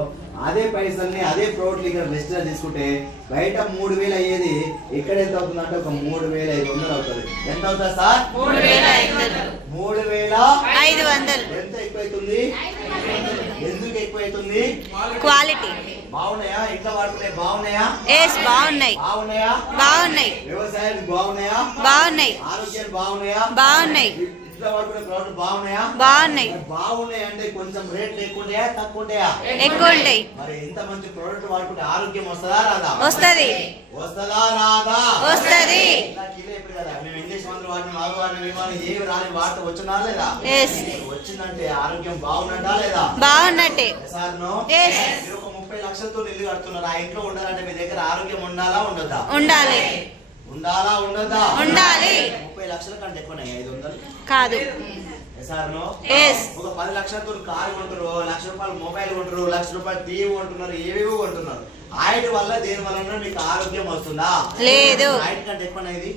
అదే పైసల్ని అదే ప్రోడక్ట్ ఇక్కడ బెస్ట్ గా తీసుకుంటే బయట 3,000 అయ్యేది ఇక్కడ ఎంత అవుతుంది అంటే ఒక 3,500 అవుతుంది. ఎంత అవుతుంది సార్? 3,500. ఎంత ఎక్కువైతుంది? ఎందుకు ఎక్కువైతుంది? క్వాలిటీ బాగున్నాయా? ఇంట్లో వాడుకునే బాగున్నాయా? బాగున్నాయి. వ్యవసాయానికి బాగున్నాయా? బాగున్నాయి. ఆరోగ్యానికి బాగున్నాయా? బాగున్నాయి. ఇంట్లో వాడుకునే ప్రోడక్ట్ బాగున్నాయా? బాగున్నాయి. బాగున్నాయి అంటే కొంచెం రేట్ ఎక్కువ తక్కువ ఉంటాయా? ఎక్కువ ఉంటాయి. మరి ఇంత మంచి ప్రోడక్ట్ వాడుకుంటే ఆరోగ్యం వస్తుందా రాదా? వస్తది. వస్తుందా రాదా? వస్తది. మేము ఇంగ్లీష్ మందులు వాడిన మాకు వాడిన విమానం ఏమి రాని వార్త వచ్చినా లేదా? వచ్చిందంటే ఆరోగ్యం బాగున్నట్టా లేదా? బాగున్నట్టే. Sir no. మీరు ఒక 30 లక్షలతో ఇల్లు కడుతున్నారు. ఆ ఇంట్లో ఉండాలంటే మీ దగ్గర ఆరోగ్యం ఉండాలా ఉండదా? ఉండాలి. ఉండాలా ఉండదా? ఉండాలి. 30 లక్షల కంటే ఎక్కువనే 500 కాదు. ఒక 10 లక్షలతో కారు కొంటారు, ₹1,00,000 మొబైల్ కొంటారు, ₹1,00,000 టీవీ కొంటున్నారు, ఏవేవో కొంటున్నారు. ఆయిల్ వల్ల దేని వలన మీకు ఆరోగ్యం వస్తుందా? లేదు. ఆయిల్ కంటే ఎక్కువ ఇది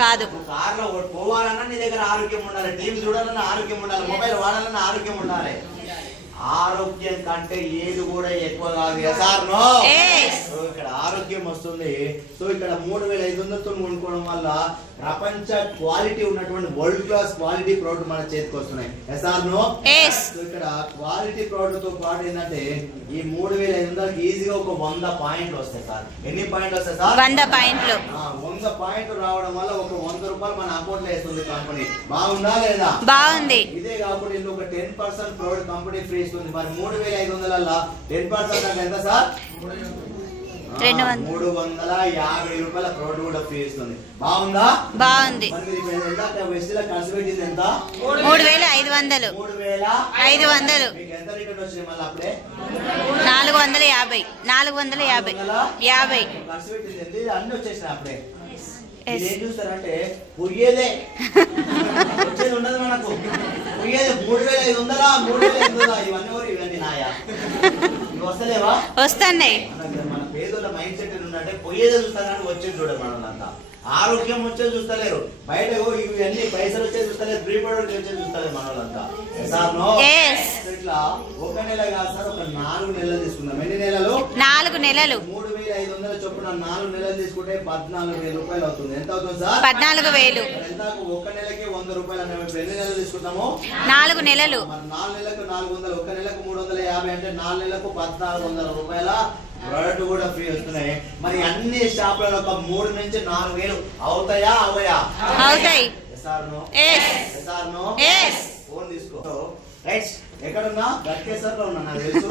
కాదు. కార్లో పోవాలన్నా నీ దగ్గర ఆరోగ్యం ఉండాలి, టీవీ చూడాలన్నా ఆరోగ్యం ఉండాలి, మొబైల్ వాడాలన్నా ఆరోగ్యం ఉండాలి. ఆరోగ్యం కంటే ఏది కూడా ఎక్కువ కాదు. సో ఇక్కడ ఆరోగ్యం వస్తుంది. సో ఇక్కడ 3,500తో కొనుక్కోవడం వల్ల ప్రపంచ క్వాలిటీ ఉన్నటువంటి వరల్డ్ క్లాస్ క్వాలిటీ ప్రోడక్ట్ మన చేతికి వస్తున్నాయి. సో ఇక్కడ క్వాలిటీ ప్రోడక్ట్ తో పాటు ఏంటంటే ఈ 3,500కి ఈజీగా ఒక 100 పాయింట్లు వస్తాయి సార్. ఎన్ని పాయింట్లు వస్తాయి సార్? 100 పాయింట్లు. 100 పాయింట్లు రావడం వల్ల ఒక ₹100 మన అకౌంట్ లో వేస్తుంది కంపెనీ. బాగుందా లేదా? బాగుంది. ఇదే కాకుండా ఇందులో ఒక 10% ప్రోడక్ట్ కంపెనీ ఫ్రీ ఇస్తుంది. మరి 3,500ల 10% అంటే ఎంత సార్? ₹350 ప్రోడక్ట్ కూడా ఫ్రీ ఇస్తుంది. బాగుందా? బాగుంది. వెస్టిలా ఖర్చు పెట్టింది ఎంత? 3,500. 3,500. మీకు ఎంత రిటర్న్ వచ్చింది మళ్ళీ అప్పుడే? 450. 450. ఖర్చు పెట్టింది అన్ని వచ్చేసినాయి అప్పుడే. ఏం చూస్తారంటే పొయ్యేదే వచ్చేది ఉండదు మనకు. పొయ్యేది 3,500, 3,500 ఇవన్నీ నాయా ఇవి వస్తలేవా? వస్తున్నాయి. మన పేదోళ్ళ మైండ్ సెట్ ఉందంటే పొయ్యేదే చూస్తారు కానీ వచ్చేది చూడరు మనల్ని. ఆరోగ్యం వచ్చేది చూస్తలేరు. బయట ఇవన్నీ పైసలు వచ్చేది చూస్తలేరు, ఫ్రీ ప్రొడక్ట్ వచ్చేది చూస్తలేరు మన వాళ్ళంతా. ఇట్లా ఒక నెల కాదు సార్, ఒక 4 నెలలు తీసుకుందాం. ఎన్ని నెలలు? 4 నెలలు. 3,500 చొప్పున 4 నెలలు తీసుకుంటే ₹14,000 అవుతుంది. ఎంత అవుతుంది సార్? 14,000. ఎంత? ఒక నెలకి ₹100 అనే ఎన్ని నెలలు తీసుకుంటాము? 4 నెలలు. మరి 4 నెలలకు 400, ఒక నెలకు 350 అంటే 4 నెలలకు ₹1,400 ప్రోడక్ట్ కూడా ఫ్రీ వస్తున్నాయి. మరి అన్ని షాపులలో ఒక 3 నుంచి 4,000 అవుతాయా? అవయా? అవుతాయి. ఫోన్ తీసుకో. రైట్, ఎక్కడున్నా? గట్కేసర్లో ఉన్నా నాకు తెలుసు.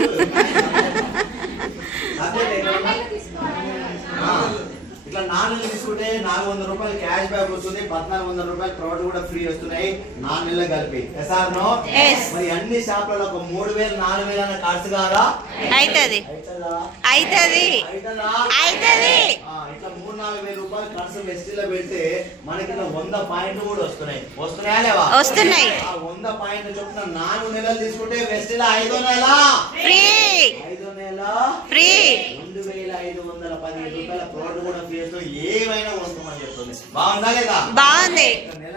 ఇట్లా 4 నెలలు తీసుకుంటే ₹400 క్యాష్ బ్యాక్ వస్తుంది, ₹1,400 ప్రోడక్ట్ కూడా ఫ్రీ వస్తున్నాయి 4 నెలలు కలిపి. మరి అన్ని షాపులలో ఒక 3,000, 4,000 అన్న ఖర్చు కాదా? అవుతుంది. ఇట్లా ₹3,000-4,000 ఖర్చు వెస్టిలో పెడితే మనకి 100 పాయింట్లు కూడా వస్తున్నాయి. వస్తున్నాయా లేవా? వస్తున్నాయి. 100 పాయింట్లు చొప్పున 4 నెలలు తీసుకుంటే వెస్టిలో 5వ నెల ఫ్రీ. 5వ నెల ఫ్రీ. ₹2,517 ప్రోడక్ట్ కూడా ఫ్రీ వస్తుంది. ఏమైనా వస్తుందని చెప్తుంది. బాగుందా లేదా? బాగుంది.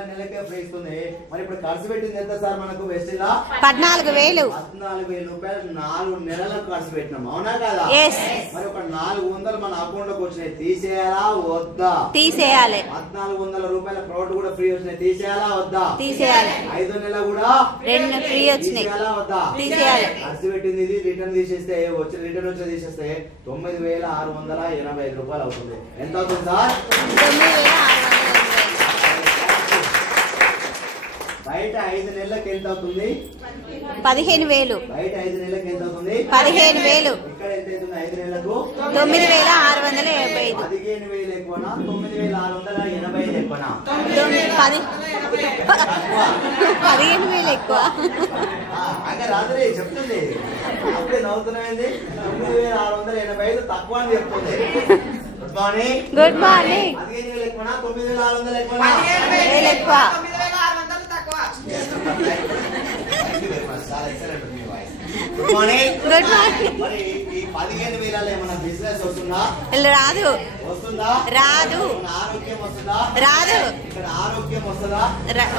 నెలకే ఫ్రీ ఇస్తుంది. మరి ఇప్పుడు ఖర్చు పెట్టింది ఎంత సార్ మనకు వెస్టిలో? 14,000. ₹14,000 4 నెలలకు ఖర్చు పెట్టినాం. అవునా కదా? మరి ఒక 400 మన అకౌంట్ లోకి వచ్చినాయి. తీసేయాలా వద్దా? తీసేయాలి. ₹1,400 ప్రోడక్ట్ కూడా ఫ్రీ వచ్చినాయి. తీసేయాలా వద్దా? తీసేయాలి. 5వ నెల కూడా 2 ఫ్రీ వచ్చినాయి. తీసేయాలా వద్దా? తీసేయాలి. ఖర్చు పెట్టింది ఇది రిటర్న్ తీసేస్తే రిటర్న్ వచ్చి తీసేస్తే ₹9,685 అవుతుంది. ఎంత అవుతుంది సార్? 9,685. బయట 5 నెలలకు ఎంత అవుతుంది? 15,000. బయట 5 నెలలకు ఎంత అవుతుంది? 15,000. ఇక్కడ ఎంత అవుతుంది? 5 నెలలకు 9,685. 15,000 ఎక్కువనా? 9,685 ఎక్కువనా? 15,000 ఎక్కువ. అంటే రాత్రి చెప్తుంది అప్పుడే నవ్వుతున్నాయండి. 9,685 తక్కువ అని చెప్తుంది. Good morning. Good morning. 15,000 ఎక్కువనా? 9,600 ఎక్కువనా? 15,000 ఎక్కువ. 9,600 తక్కువ. Good morning. Good morning. మరి ఈ 15,000 ఏమన్నా బిజినెస్ వస్తుందా? రాదు. వస్తుందా? రాదు. ఆరోగ్యం వస్తుందా? రాదు. ఇక్కడ ఆరోగ్యం వస్తుందా?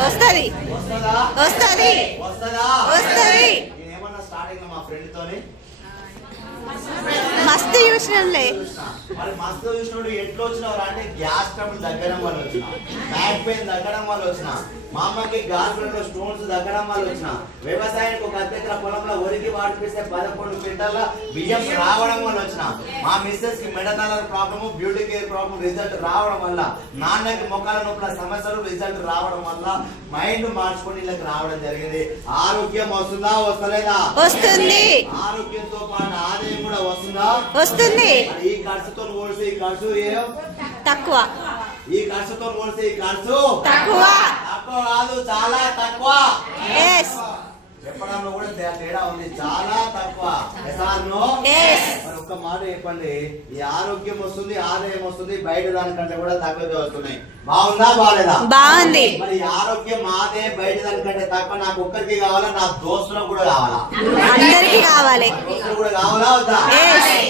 వస్తది. వస్తుందా? వస్తది. వస్తుందా? వస్తది. నేనేమన్నా స్టార్టింగ్ లో మా ఫ్రెండ్ తోని మా మస్తు చూసినాంలే. మరి మస్తు చూసినప్పుడు ఎట్లా వచ్చినారు అంటే గ్యాస్ ట్రబుల్ తగ్గడం వల్ల వచ్చిన, బ్యాక్ పెయిన్ తగ్గడం వల్ల వచ్చిన, మా అమ్మకి గాల్ లో స్టోన్స్ తగ్గడం వల్ల వచ్చిన, వ్యవసాయానికి ఒక అద్దెకర పొలంలో ఒరికి వాడిపిస్తే 11 క్వింటాల బియ్యం రావడం వల్ల వచ్చిన, మా మిస్సెస్ కి మెడనల problem, beauty care problem result రావడం వల్ల, నాన్నకి మొక్కల నొప్పుల సమస్యలు రిజల్ట్ రావడం వల్ల మైండ్ మార్చుకొని ఇలా రావడం జరిగింది. ఆరోగ్యం వస్తుందా వస్తలేదా? వస్తుంది. ఆరోగ్యంతో పాటు ఆదాయం కూడా వస్తుందా? వస్తుంది. ఈ ఖర్చుతో పోలిస్తే ఈ ఖర్చు ఏం తక్కువ. ఈ ఖర్చుతో పోలిస్తే ఈ ఖర్చు తక్కువ. తక్కువ కాదు, చాలా తక్కువ. ఎస్. చెప్పడంలో కూడా తేడా ఉంది, చాలా తక్కువ. మరి ఒక్క మాట చెప్పండి, ఈ ఆరోగ్యం వస్తుంది, ఆదాయం వస్తుంది, బయట దానికంటే కూడా తక్కువగా వస్తున్నాయి. బాగుందా బాగాలేదా? బాగుంది. మరి ఆరోగ్యం ఆదాయం బయట దానికంటే తక్కువ నాకు ఒక్కరికి కావాలా, నా దోస్తులకు కూడా కావాలా? అందరికి కావాలి. దోస్తులు కూడా కావాలా వద్దా?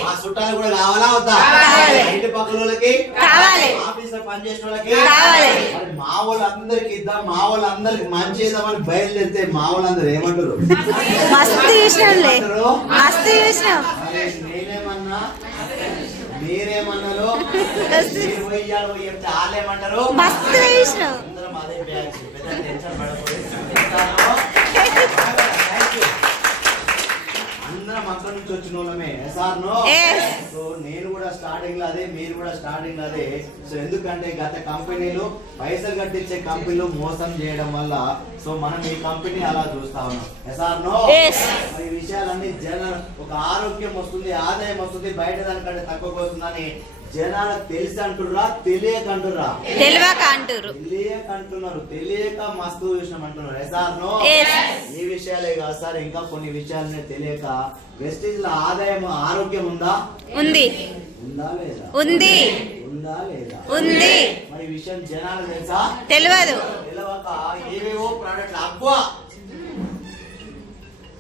మా చుట్టాలు కూడా కావాలా వద్దా? ఇంటి పక్కల వాళ్ళకి కావాలి. ఆఫీస్ లో పనిచేసిన వాళ్ళకి కావాలి. మరి మా వాళ్ళందరికి ఇద్దాం, మా వాళ్ళందరికి మంచి చేద్దామని బయలుదేరితే మా వాళ్ళందరూ ఏమంటారు? మస్తు చూసినాంలే. మస్తు చూసినాం. నేనేమన్నా మీరేమన్నారు? మీరు పోయారు చెప్తే వాళ్ళేమంటారు? మస్తు చూసినాం. అందరం అదే బ్యాచ్, పెద్ద టెన్షన్ పడకూడదు. అందరం అక్కడి నుంచి వచ్చిన వాళ్ళమే. సో నేను కూడా స్టార్టింగ్ లో అదే, మీరు కూడా స్టార్టింగ్ లో అదే. సో ఎందుకంటే గత కంపెనీలు పైసలు కట్టించే కంపెనీలు మోసం చేయడం వల్ల సో మనం ఈ కంపెనీ అలా చూస్తా ఉన్నాం. ఈ విషయాలన్నీ జనాలు ఒక ఆరోగ్యం వస్తుంది, ఆదాయం వస్తుంది, బయట దానికంటే తక్కువ వస్తుందని జనాలకు తెలిసి అంటుర్రా తెలియక అంటుర్రా? తెలియక అంటారు. తెలియక అంటున్నారు, తెలియక మస్తు విషయం అంటున్నారు. ఈ విషయాలే కాదు సార్, ఇంకా కొన్ని విషయాలనే తెలియక వెస్టీజ్ లో ఆదాయం ఆరోగ్యం ఉందా? ఉంది. ఉందా లేదా? ఉంది. ఉందా లేదా? ఉంది. మరి ఈ విషయం జనాలు తెలుసా? తెలియదు. తెలియక ఏవేవో ప్రోడక్ట్లు అబ్బా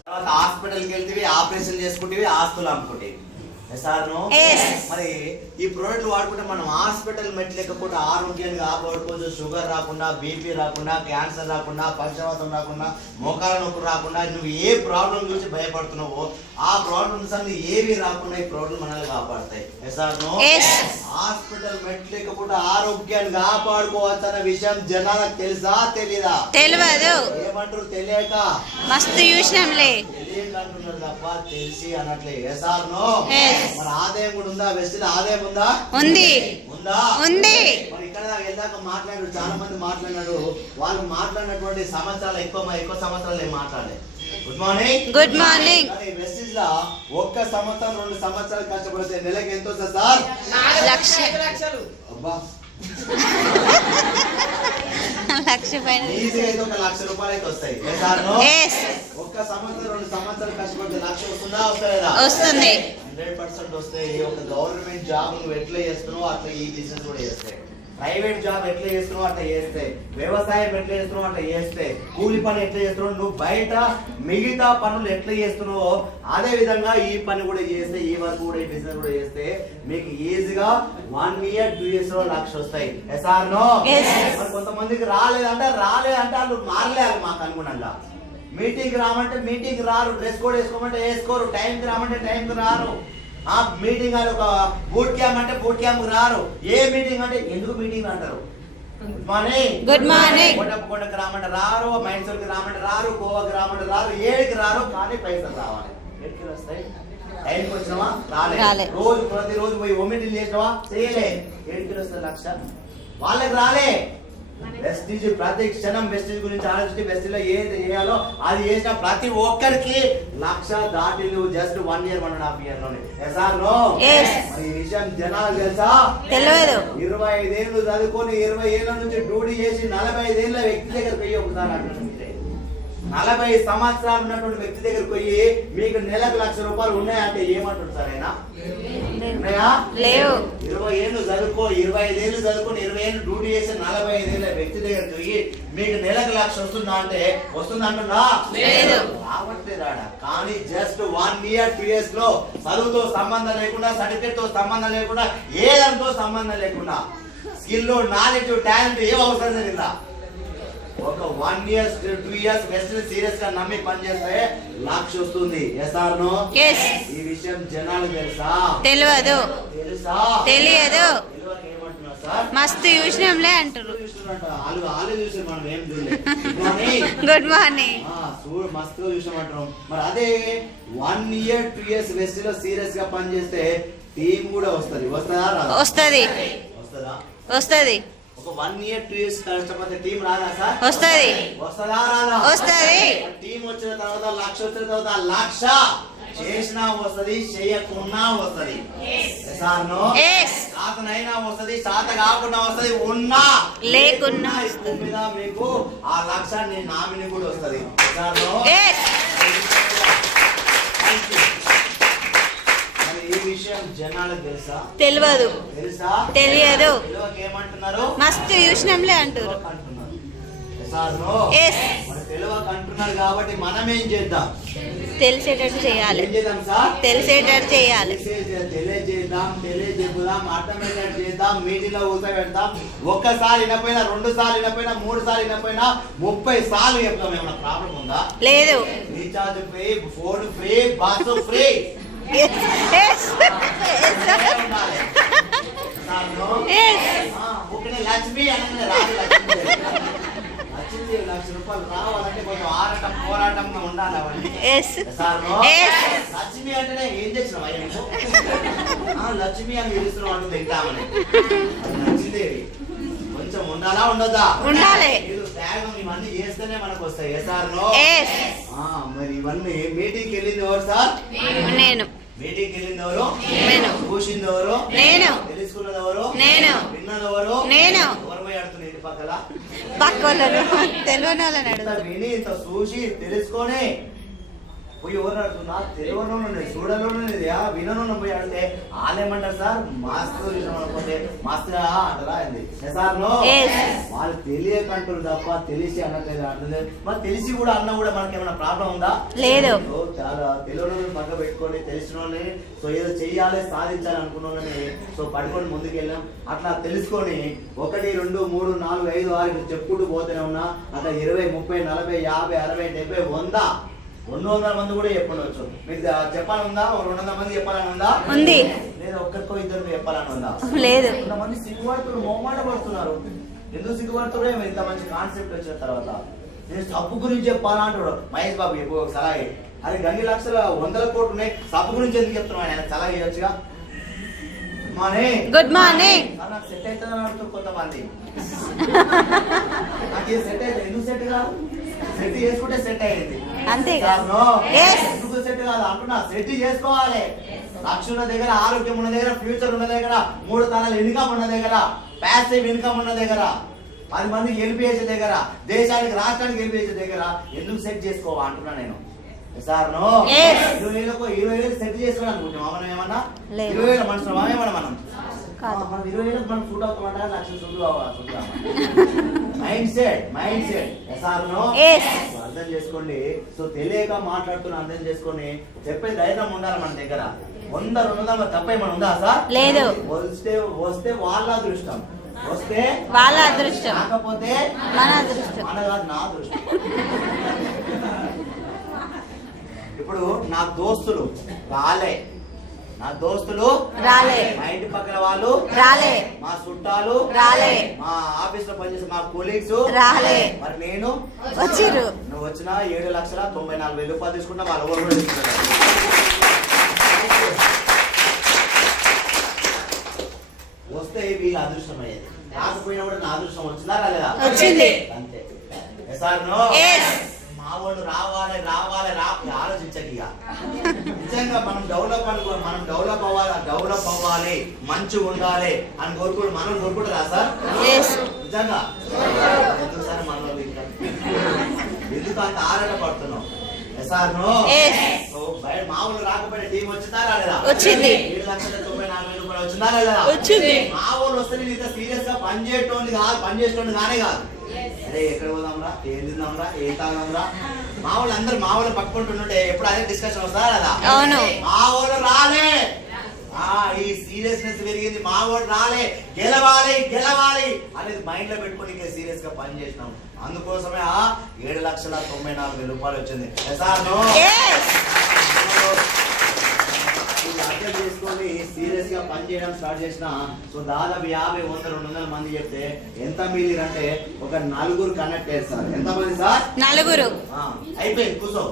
తర్వాత హాస్పిటల్కి వెళ్తే ఆపరేషన్ చేసుకుంటే ఆస్తులు అమ్ముకుంటే మరి ఈ ప్రోడక్ట్లు వాడుకుంటే మనం హాస్పిటల్ మెట్లు లేకపోతే ఆరోగ్యాన్ని కాపాడుకోవచ్చు. షుగర్ రాకుండా, బీపీ రాకుండా, క్యాన్సర్ రాకుండా, పక్షవాతం రాకుండా, మోకాల నొప్పి రాకుండా, నువ్వు ఏ ప్రాబ్లం చూసి భయపడుతున్నావో ఆ ప్రాబ్లమ్స్ అన్ని ఏవి రాకుండా ఈ ప్రోడక్ట్లు మనల్ని కాపాడతాయి. హాస్పిటల్ మెట్లు లేకపోతే ఆరోగ్యాన్ని కాపాడుకోవచ్చు అన్న విషయం జనాలకు తెలుసా తెలీదా? తెలియదు. ఏమంటారు? తెలియక మస్తు చూసినాంలే. తెలియక అంటున్నారు తప్ప తెలిసి అనట్లే. మరి ఆదాయం కూడా ఉందా? వెస్టిల్ ఆదాయం ఉందా? ఉంది. ఉందా? ఉంది. మరి ఇక్కడ వెళ్ళాక మాట్లాడారు, చాలా మంది మాట్లాడినారు. వాళ్ళు మాట్లాడినటువంటి సంవత్సరాలు ఎక్కువ సంవత్సరాలు ఏం మాట్లాడలేదు. Good morning. Good morning. Vestige లా ఒక్క సంవత్సరం 2 సంవత్సరాలు కష్టపడితే నెలకి ఎంత వస్తుంది సార్? 1,00,000. అబ్బా ₹1,00,000 ఈజీగా అయితే ₹1,00,000 అయితే వస్తాయి. ఒక్క సంవత్సరం 2 సంవత్సరాలు కష్టపడితే 1,00,000 వస్తుందా? వస్తుందా? వస్తుంది. 100% వస్తాయి. ఒక గవర్నమెంట్ జాబ్ నువ్వు ఎట్లా చేస్తున్నావు అట్లా ఈ బిజినెస్ కూడా చేస్తాయి. ప్రైవేట్ జాబ్ ఎట్లా చేస్తున్నావు అట్లా చేస్తాయి. వ్యవసాయం ఎట్లా చేస్తున్నావు అట్లా చేస్తాయి. కూలి పని ఎట్లా చేస్తున్నావు, నువ్వు బయట మిగతా పనులు ఎట్లా చేస్తున్నావో అదే విధంగా ఈ పని కూడా చేస్తే, ఈ వర్క్ కూడా, ఈ బిజినెస్ కూడా చేస్తే మీకు ఈజీగా 1 year 2 years లో 1,00,000 వస్తాయి. మరి కొంతమందికి రాలేదంటే వాళ్ళు మారలేదు. మాకు అనుగుణంగా మీటింగ్ రామంటే మీటింగ్ రారు, డ్రెస్ కోడ్ వేసుకోమంటే వేసుకోరు, టైంకి రామంటే టైంకి రారు. మీటింగ్ అని ఒక బూట్ క్యాంప్ అంటే బూట్ క్యాంప్ రారు. ఏ మీటింగ్ అంటే ఎందుకు మీటింగ్ అంటారు. Good morning. కొండకు రామంటే రారు, మైసూర్కి రామంటే రారు, గోవాకి రామంటే రారు, ఏడికి రారు. కానీ పైసలు రావాలి. ఎట్లా వస్తాయి? టైంకి వచ్చినావా? రాలే. రోజు ప్రతిరోజు పోయి ఒమిటిల్ చేసినావా? చేయలే. ఏడికి వస్తుంది 1,00,000? వాళ్ళకి రాలే. వెస్టీజ్ ప్రతి క్షణం వెస్టీజ్ గురించి ఆలోచించి వెస్టీజ్ లో ఏది చేయాలో అది చేసిన ప్రతి ఒక్కరికి 1,00,000 దాటిలు జస్ట్ 1 year 1.5 year లోనే. మరి ఈ విషయం జనాలు తెలుసా? తెలియదు. 25 ఏళ్ళు చదువుకొని 20 ఏళ్ళ నుంచి డ్యూటీ చేసి 45 ఏళ్ళ వ్యక్తి దగ్గర పోయి ఒకసారి అంటున్నాను, 40 సంవత్సరాలు ఉన్నటువంటి వ్యక్తి దగ్గర పోయి మీకు నెలకు ₹1,00,000 ఉన్నాయంటే ఏమంటారు సార్? అయినా లేవు. 20 ఏళ్ళు చదువుకో, 25 ఏళ్ళు చదువుకొని 20 ఏళ్ళు డ్యూటీ చేసి 45 ఏళ్ళ వ్యక్తి దగ్గర పోయి మీకు నెలకు 1,00,000 వస్తుందా అంటే వస్తుంది అంటున్నా? రావట్లేదా? కానీ జస్ట్ 1 year 2 years లో చదువుతో సంబంధం లేకుండా, సర్టిఫికేట్ తో సంబంధం లేకుండా, ఏదంతో సంబంధం లేకుండా స్కిల్, నాలెడ్జ్, టాలెంట్ ఏం అవసరం లేదా? ఒక 1 year 2 years వెస్ట్ సీరియస్ గా నమ్మి పని చేస్తే లక్ష వస్తుంది. Yes or no? Yes. ఈ విషయం జనాలకు తెలుసా? తెలియదు. తెలుసా? తెలియదు. తెలియక ఏమంటున్నారు సార్? మస్తు చూసినాంలే అంటారు. వాళ్ళు చూసి మనం ఏం చూడలేదు. Good morning. మస్తుగా చూసామంటాం. మరి అదే 1 year 2 years వెస్ట్ లో సీరియస్ గా పని చేస్తే టీం కూడా వస్తది. వస్తుందా రాదా? వస్తది. వస్తుందా? వస్తది. ఒక 1 year 2 years కష్టపడితే టీం రాదా సార్? వస్తది. వస్తుందా రాదా? వస్తది. టీం వచ్చిన తర్వాత లక్ష వచ్చిన తర్వాత లక్ష చేసినా వస్తది, చేయకున్నా వస్తది. Sir no? Yes. సాతనైనా వస్తది, సాత కాకుండా వస్తది, ఉన్నా లేకున్నా ఇప్పుడు మీద మీకు ఆ లక్షాన్ని నామిని కూడా వస్తది. Sir no? Yes. మరి ఈ విషయం జనాలకు తెలుసా? తెలియదు. తెలుసా? తెలియదు. తెలియక ఏమంటున్నారు? మస్తు చూసినాంలే అంటారు. తెలియక అంటున్నారు. Sir no? Yes. మరి తెలియక అంటున్నారు కాబట్టి మనం ఏం చేద్దాం? తెలిసేటట్టు చేయాలి. ఏం చేద్దాం సార్? తెలిసేటట్టు చేయాలి. తెలియజేద్దాం, అర్థమయ్యేటట్టు చేద్దాం, మీటింగ్ లో కూర్చోబెడతాం. ఒక్కసారి వినపోయినా, 2 సార్లు వినపోయినా, 3 సార్లు వినపోయినా 30 సార్లు చెప్తాం. ఏమైనా ప్రాబ్లం ఉందా? లేదు. Recharge free, phone free, bus free. Yes. Yes. ఒకనే లక్ష్మి అనగానే రాదు. లక్ష్మి లక్ష రూపాయలు రావాలంటే కొంచెం ఆరాటం పోరాటంగా ఉండాలి అవన్నీ. Yes. Sir no? Yes. Lakshmi అంటేనే ఏం చేసినావు అయ్యా నువ్వు? లక్ష్మి అని పిలుస్తున్నావు అంటుంది తింటామని. లక్ష్మీదేవి కొంచెం ఉండాలా ఉండదా? ఉండాలి. త్యాగం ఇవన్నీ చేస్తేనే మనకు వస్తాయి. Sir no? Yes. మరి ఇవన్నీ మీటింగ్కి వెళ్ళింది ఎవరు సార్? నేను. మీటింగ్కి వెళ్ళింది ఎవరు? నేను. చూసింది ఎవరు? నేను. తెలుసుకున్నది ఎవరు? నేను. విన్నది ఎవరు? నేను. ఎవరు పోయి ఆడుతుంది ఇంటి పక్కల? పక్కోళ్ళను తెలియని వాళ్ళని ఇంత అడుగుతా. విని ఇంత చూసి తెలుసుకొని పోయి ఎవరు అడుగుతున్నా? తెలియను చూడలోనే వినను పోయి అడిగితే వాళ్ళేమంటారు సార్? మాస్టర్ విషయం అనుకుంటే మాస్టర్ అంటారా? Sir no? వాళ్ళు తెలియకంటారు తప్ప తెలిసి అన్నట్లేదు అంటలేదు. మరి తెలిసి కూడా అన్న కూడా మనకి ఏమైనా ప్రాబ్లం ఉందా? లేదు. చాలా తెలియని పక్క పెట్టుకొని తెలిసిన వాళ్ళని సో ఏదో చెయ్యాలి సాధించాలి అనుకున్న వాళ్ళని సో పడుకొని ముందుకు వెళ్ళాం. అట్లా తెలుసుకొని 1 2 3 4 5 6 చెప్పుకుంటూ పోతూనే ఉన్నా. అట్లా 20 30 40 50 60 70 100 మంది కూడా చెప్పవచ్చు. మీకు చెప్పాలని ఉందా? 200 మంది చెప్పాలని ఉందా? ఉంది. లేదా ఒక్కరికో ఇద్దరు చెప్పాలని ఉందా? లేదు. కొంతమంది సిగ్గుపడుతున్నారు, మొహమాట పడుతున్నారు. ఎందుకు సిగ్గుపడుతున్నారో ఇంత మంచి కాన్సెప్ట్ వచ్చిన తర్వాత నేను సబ్బు గురించి చెప్పాలా అంటాడు మహేష్ బాబు. చెప్పు ఒక సలహా. అది గన్ని లక్షల 100 కోట్లు ఉన్నాయి, సబ్బు గురించి ఎందుకు చెప్తున్నాను? ఆయన సలహా ఇవ్వచ్చుగా. Good morning. నాకు సెట్ అవుతుందని అంటారు కొంతమంది. నాకు ఇది సెట్ అయితే ఎందుకు సెట్ కాదు? సెట్ చేసుకుంటే సెట్ అయ్యింది. అంతే. ఎందుకు సెట్ కాదు అంటున్నా? సెట్ చేసుకోవాలి. లక్ష ఉన్న దగ్గర, ఆరోగ్యం ఉన్న దగ్గర, ఫ్యూచర్ ఉన్న దగ్గర, 3 తరాల ఇన్కమ్ ఉన్న దగ్గర, ప్యాసివ్ ఇన్కమ్ ఉన్న దగ్గర, 10 మందికి హెల్ప్ చేసే దగ్గర, దేశానికి రాష్ట్రానికి హెల్ప్ చేసే దగ్గర ఎందుకు సెట్ చేసుకోవా అంటున్నా నేను. Sir no? 20,000 సెట్ చేసుకోవాలి అనుకుంటాం. మనం ఏమన్నా 20,000 మనుషులు ఏమన్నా మనం 20,000 మనం సూట్ అవుతామంట. Lakh suit mind set. Sir no? అర్థం చేసుకోండి. సో తెలియక మాట్లాడుతున్నా అర్థం చేసుకొని చెప్పే ధైర్యం ఉండాలి మన దగ్గర. 100 200 తప్ప ఏమన్నా ఉందా సార్? లేదు. వస్తే వాళ్ళ అదృష్టం, వస్తే వాళ్ళ అదృష్టం, కాకపోతే మన అదృష్టం. మన కాదు నా అదృష్టం. ఇప్పుడు నా దోస్తులు రాలే, మా ఇంటి పక్కన వాళ్ళు రాలే, మా చుట్టాలు రాలే, మా ఆఫీస్ లో పనిచేసే మా కొలీగ్స్ రాలే. మరి నేను వచ్చిరు. నువ్వు వచ్చినా 7,94,000 రూపాయలు తీసుకుంటా. వాళ్ళు ఎవరు కూడా తీసుకుంటారు. వస్తే వీళ్ళ అదృష్టం అయ్యేది, రాకపోయినా కూడా నా అదృష్టం వచ్చిందా రాలేదా? వచ్చింది. అంతే. Sir no? మా వాళ్ళు రావాలి ఆలోచించక ఇక నిజంగా మనం డెవలప్ అవ్వాలి, మంచిగా ఉండాలి అని కోరుకుంటూ మనం కోరుకుంటారా సార్? నిజంగా ఎందుకు సార్ మన వాళ్ళు ఇంకా ఎందుకు అంత ఆరాట పడుతున్నాం? Sir no? మామూలు రాకపోయినా టీం వచ్చిందా రాలేదా? వచ్చింది. 7,94,000 రూపాయలు వచ్చిందా రాలేదా? వచ్చింది. మా వాళ్ళు వస్తే నేను ఇంత సీరియస్ గా పనిచేసేటోండి కానే కాదు. అరే ఎక్కడ పోదాంరా, ఏం తిందాంరా, ఏం తాగాంరా, మా వాళ్ళు పట్టుకుంటుంటే ఎప్పుడు అదే డిస్కషన్ వస్తారా కదా? మా వాళ్ళు రాలే, ఈ సీరియస్నెస్ పెరిగింది, మా వాడు రాలే, గెలవాలి గెలవాలి అనేది మైండ్ లో పెట్టుకొని ఇంకా సీరియస్ గా పని చేసినాం. అందుకోసమే 7,94,000 రూపాయలు వచ్చింది. అర్థం చేసుకొని సీరియస్ గా పని చేయడం స్టార్ట్ చేసిన. సో దాదాపు 50, 100, 200 మంది చెప్తే ఎంత మిగిలిరంటే ఒక 4 కనెక్ట్ అయ్యారు సార్. ఎంత మంది సార్? 4. అయిపోయింది, కూర్చో.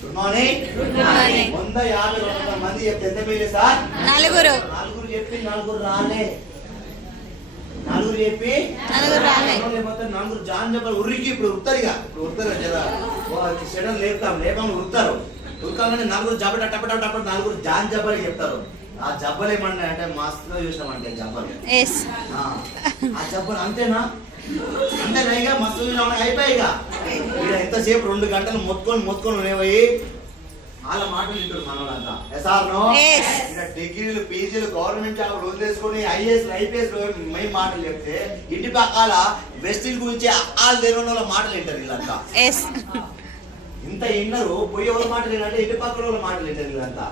Good morning. 150, 200 మంది చెప్తే ఎంత మిగిలి సార్? 4. 4 చెప్పి 4 రాలే. 4 చెప్పి 4 రాలే. లేకపోతే 4 జాన్ చెప్పాలి. ఉరికి ఇప్పుడు ఉరుతారుగా, ఇప్పుడు ఉరుతారు జర షెడల్ లేపం ఉరుతారు. ఉరకాలని 4 జబ్బ టప 4 జాన్ జబ్బలు చెప్తారు. ఆ జబ్బలు ఏమన్నా అంటే మస్తుగా చూసినామంటే జబ్బలు, ఆ జబ్బలు అంతేనా? అంతేనా? మస్తు అయిపోయిగా ఎంతసేపు 2 గంటలు మొత్తుకొని ఉండేవి. వాళ్ళ మాటలు వింటారు మన వాళ్ళంతా. ఎస్ఆర్నో డిగ్రీలు, పీజీలు, గవర్నమెంట్ జాబ్ వదిలేసుకొని ఐఏఎస్, ఐపీఎస్ మేము మాటలు చెప్తే ఇంటి పక్కల వెస్టిల్ గురించి వాళ్ళు తెలియని వాళ్ళ మాటలు వింటారు వీళ్ళంతా. ఇంత విన్నారు, పోయి ఎవరి మాటలు వినంటే ఇంటి పక్కన వాళ్ళ మాటలు వింటారు వీళ్ళంతా.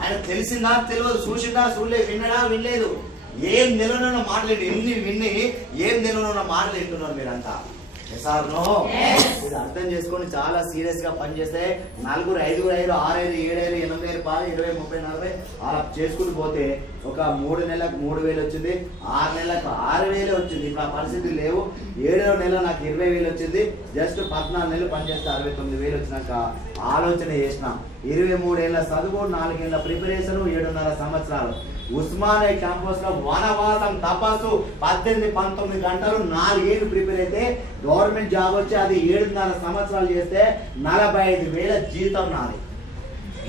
ఆయన తెలిసిందా తెలియదు, చూసిందా చూడలేదు, విన్నడా వినలేదు, ఏం నిలవన మాటలు విన్ని ఏం నిలవన మాటలు వింటున్నారు మీరంతా. ఇది అర్థం చేసుకొని చాలా సీరియస్ గా పనిచేస్తే 4, 5, 5, 6, 5, 7, 8, 10, 20, 30, 40 అలా చేసుకుంటూ పోతే ఒక 3 నెలలకు 3,000 వచ్చింది, 6 నెలలకు 6,000 వచ్చింది. ఇప్పుడు ఆ పరిస్థితి లేవు. 7వ నెల నాకు 20,000 వచ్చింది. జస్ట్ 14 నెలలు పనిచేస్తే 69,000 వచ్చినాక ఆలోచన చేసిన. 23 ఏళ్ళ చదువు, 4 ఏళ్ళ ప్రిపరేషన్, 7.5 సంవత్సరాలు ఉస్మానియా క్యాంపస్ లో వనవాసం తపస్సు 18, 19 గంటలు 4 ఏళ్ళు ప్రిపేర్ అయితే గవర్నమెంట్ జాబ్ వచ్చి అది 7.5 సంవత్సరాలు చేస్తే 45,000 జీతం నాది.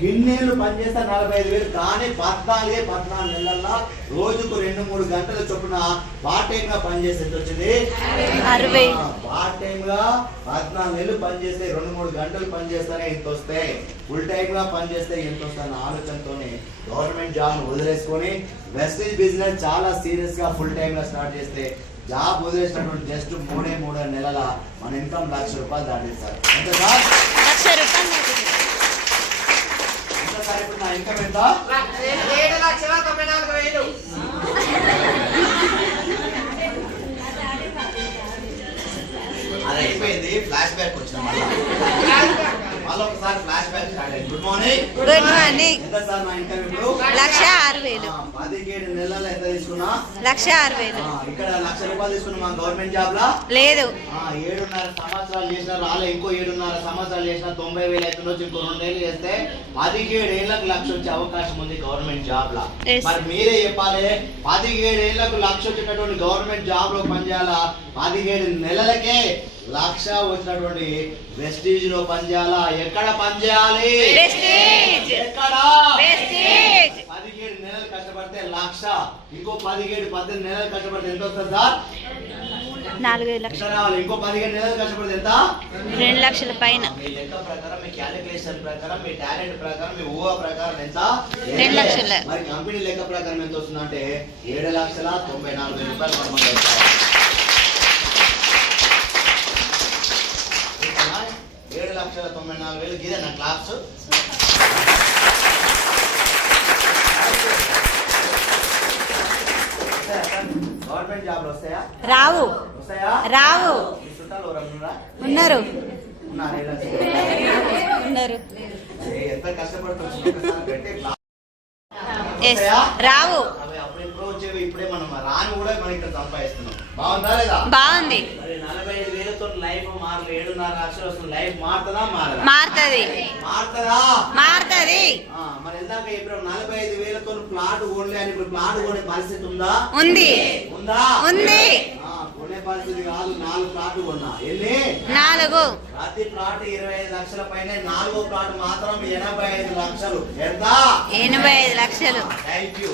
ఇన్నేళ్ళు పనిచేస్తే 45,000. కానీ 14 నెలల్లో రోజుకు 2-3 గంటల చొప్పున పార్ట్ టైం గా పనిచేస్తే ఎంత వచ్చింది? 60. పార్ట్ టైం గా 14 నెలలు పనిచేస్తే 2-3 గంటలు పనిచేస్తేనే ఇంత వస్తాయి. ఫుల్ టైం గా పనిచేస్తే ఎంత వస్తాయన్న ఆలోచనతోనే గవర్నమెంట్ జాబ్ వదిలేసుకొని వెస్టేజ్ బిజినెస్ చాలా సీరియస్ గా ఫుల్ టైం గా స్టార్ట్ చేస్తే జాబ్ వదిలేసినటువంటి జస్ట్ 3 నెలల మన ఇన్కమ్ ₹1,00,000 దాటింది సార్. ఎంత సార్? ₹1,00,000. ఇప్పుడు నా ఇన్కమ్ ఎంత? 7,94,000. అది అయిపోయింది. ఫ్లాష్ బ్యాక్ వచ్చిన మళ్ళీ ఒకసారి ఫ్లాష్ బ్యాక్ స్టార్ట్ అయింది. Good morning. ఎంత సార్ నా ఇన్కమ్ ఇప్పుడు? 1,06,000. 17 నెలలు ఎంత తీసుకున్నా? 1,06,000. ఇక్కడ ₹1,00,000 తీసుకున్నా మా గవర్నమెంట్ జాబ్ లా? లేదు. 7.5 సంవత్సరాలు చేసిన రాలే, ఇంకో 7.5 సంవత్సరాలు చేసిన 90,000 అవుతుంది. ఇంకో 2 ఏళ్ళు చేస్తే 17 ఏళ్ళకు 1,00,000 వచ్చే అవకాశం ఉంది గవర్నమెంట్ జాబ్ లా. మరి మీరే చెప్పాలి, 17 ఏళ్ళకు 1,00,000 వచ్చేటటువంటి గవర్నమెంట్ జాబ్ లో పనిచేయాలా? 17 నెలలకే 1,00,000 వచ్చినటువంటి వెస్టీజ్ లో పనిచేయాలా? ఎక్కడ పనిచేయాలి? ఎక్కడ? 17 నెలలు కష్టపడితే 1,00,000, ఇంకో 17-18 నెలలు కష్టపడితే ఎంత వస్తుంది సార్? 4,00,000 రావాలి. ఇంకో 15 నెలలు కష్టపడితే ఎంత? 2,00,000 పైన. మీ లెక్క ప్రకారం, మీ క్యాలిక్యులేషన్ ప్రకారం, మీ టాలెంట్ ప్రకారం, మీ ఊహ ప్రకారం ఎంత? 2,00,000. మరి కంపెనీ లెక్క ప్రకారం ఎంత వస్తుందంటే 7,94,000 రూపాయలు మనం వస్తాయి. 7,94,000 ఇదే నా క్లాస్. గవర్నమెంట్ జాబ్లు వస్తాయా? రావు. వస్తాయా? రావు. మీ చుట్టాలు ఎవరన్నా ఉన్నారు. ఉన్నారు. ఎంత కష్టపడుతున్నా రావు. అప్పుడు ఎప్పుడో వచ్చేవి, ఇప్పుడే మనం రాని కూడా మనం ఇక్కడ సంపాదిస్తున్నాం. బాగుందా లేదా? బాగుంది. 45,000తో లైఫ్ మారలేదు. 7,5 వస్తుంది. లైఫ్ మారుతుందా? మారుతుంది. మారుతుందా? మారుతుంది. మరి ఇందాక ఇప్పుడు 45,000తో ప్లాట్ కొనలే అని ఇప్పుడు ప్లాట్ కొనే పరిస్థితి ఉందా? ఉంది. ఉందా? ఉంది. కొనే పరిస్థితి కాదు. 4 ప్లాట్లు కొన్నా. ఎన్ని? 4. ప్రతి ప్లాట్ 25 లక్షల పైన. 4వ ప్లాట్ మాత్రం 85 లక్షలు. ఎంత? 85 లక్షలు. Thank you.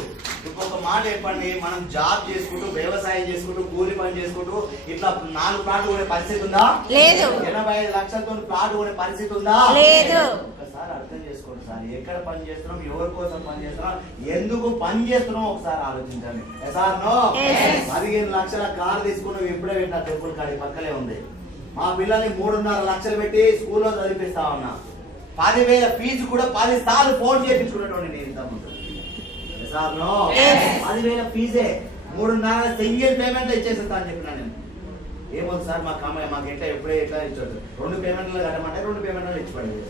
ఇంకొక మాట చెప్పండి, మనం జాబ్ చేసుకుంటూ, వ్యవసాయం చేసుకుంటూ, కూలి పని చేసుకుంటూ ఇట్లా 4 ప్లాట్లు కొనే పరిస్థితి ఉందా? లేదు. 85 లక్షలతో ప్లాట్ కొనే పరిస్థితి ఉందా? లేదు. ఒకసారి అర్థం చేసుకోండి సార్. ఎక్కడ పని చేస్తున్నాం, ఎవరి కోసం పని చేస్తున్నాం, ఎందుకు పని చేస్తున్నాం ఒకసారి ఆలోచించండి. సార్ నో 15 లక్షల కారు తీసుకుని ఎప్పుడే పెట్టినా టెంపుల్ కాడి పక్కలే ఉంది. మా పిల్లల్ని 3.5 లక్షలు పెట్టి స్కూల్లో చదివిపిస్తా ఉన్నా. 10,000 ఫీజు కూడా 10 సార్లు ఫోన్ చేయించుకున్నటువంటి నేను ఇంతకుముందు. సార్ నో 10,000 ఫీజే 3.5 సింగిల్ పేమెంట్ ఇచ్చేస్తా అని చెప్పినా నేను. ఏమవుతుంది సార్ మాకు ఎట్లా ఎప్పుడే ఎట్లా ఇచ్చాడు 2 పేమెంట్లు కట్టమంటే 2 పేమెంట్లు ఇచ్చి పడేది.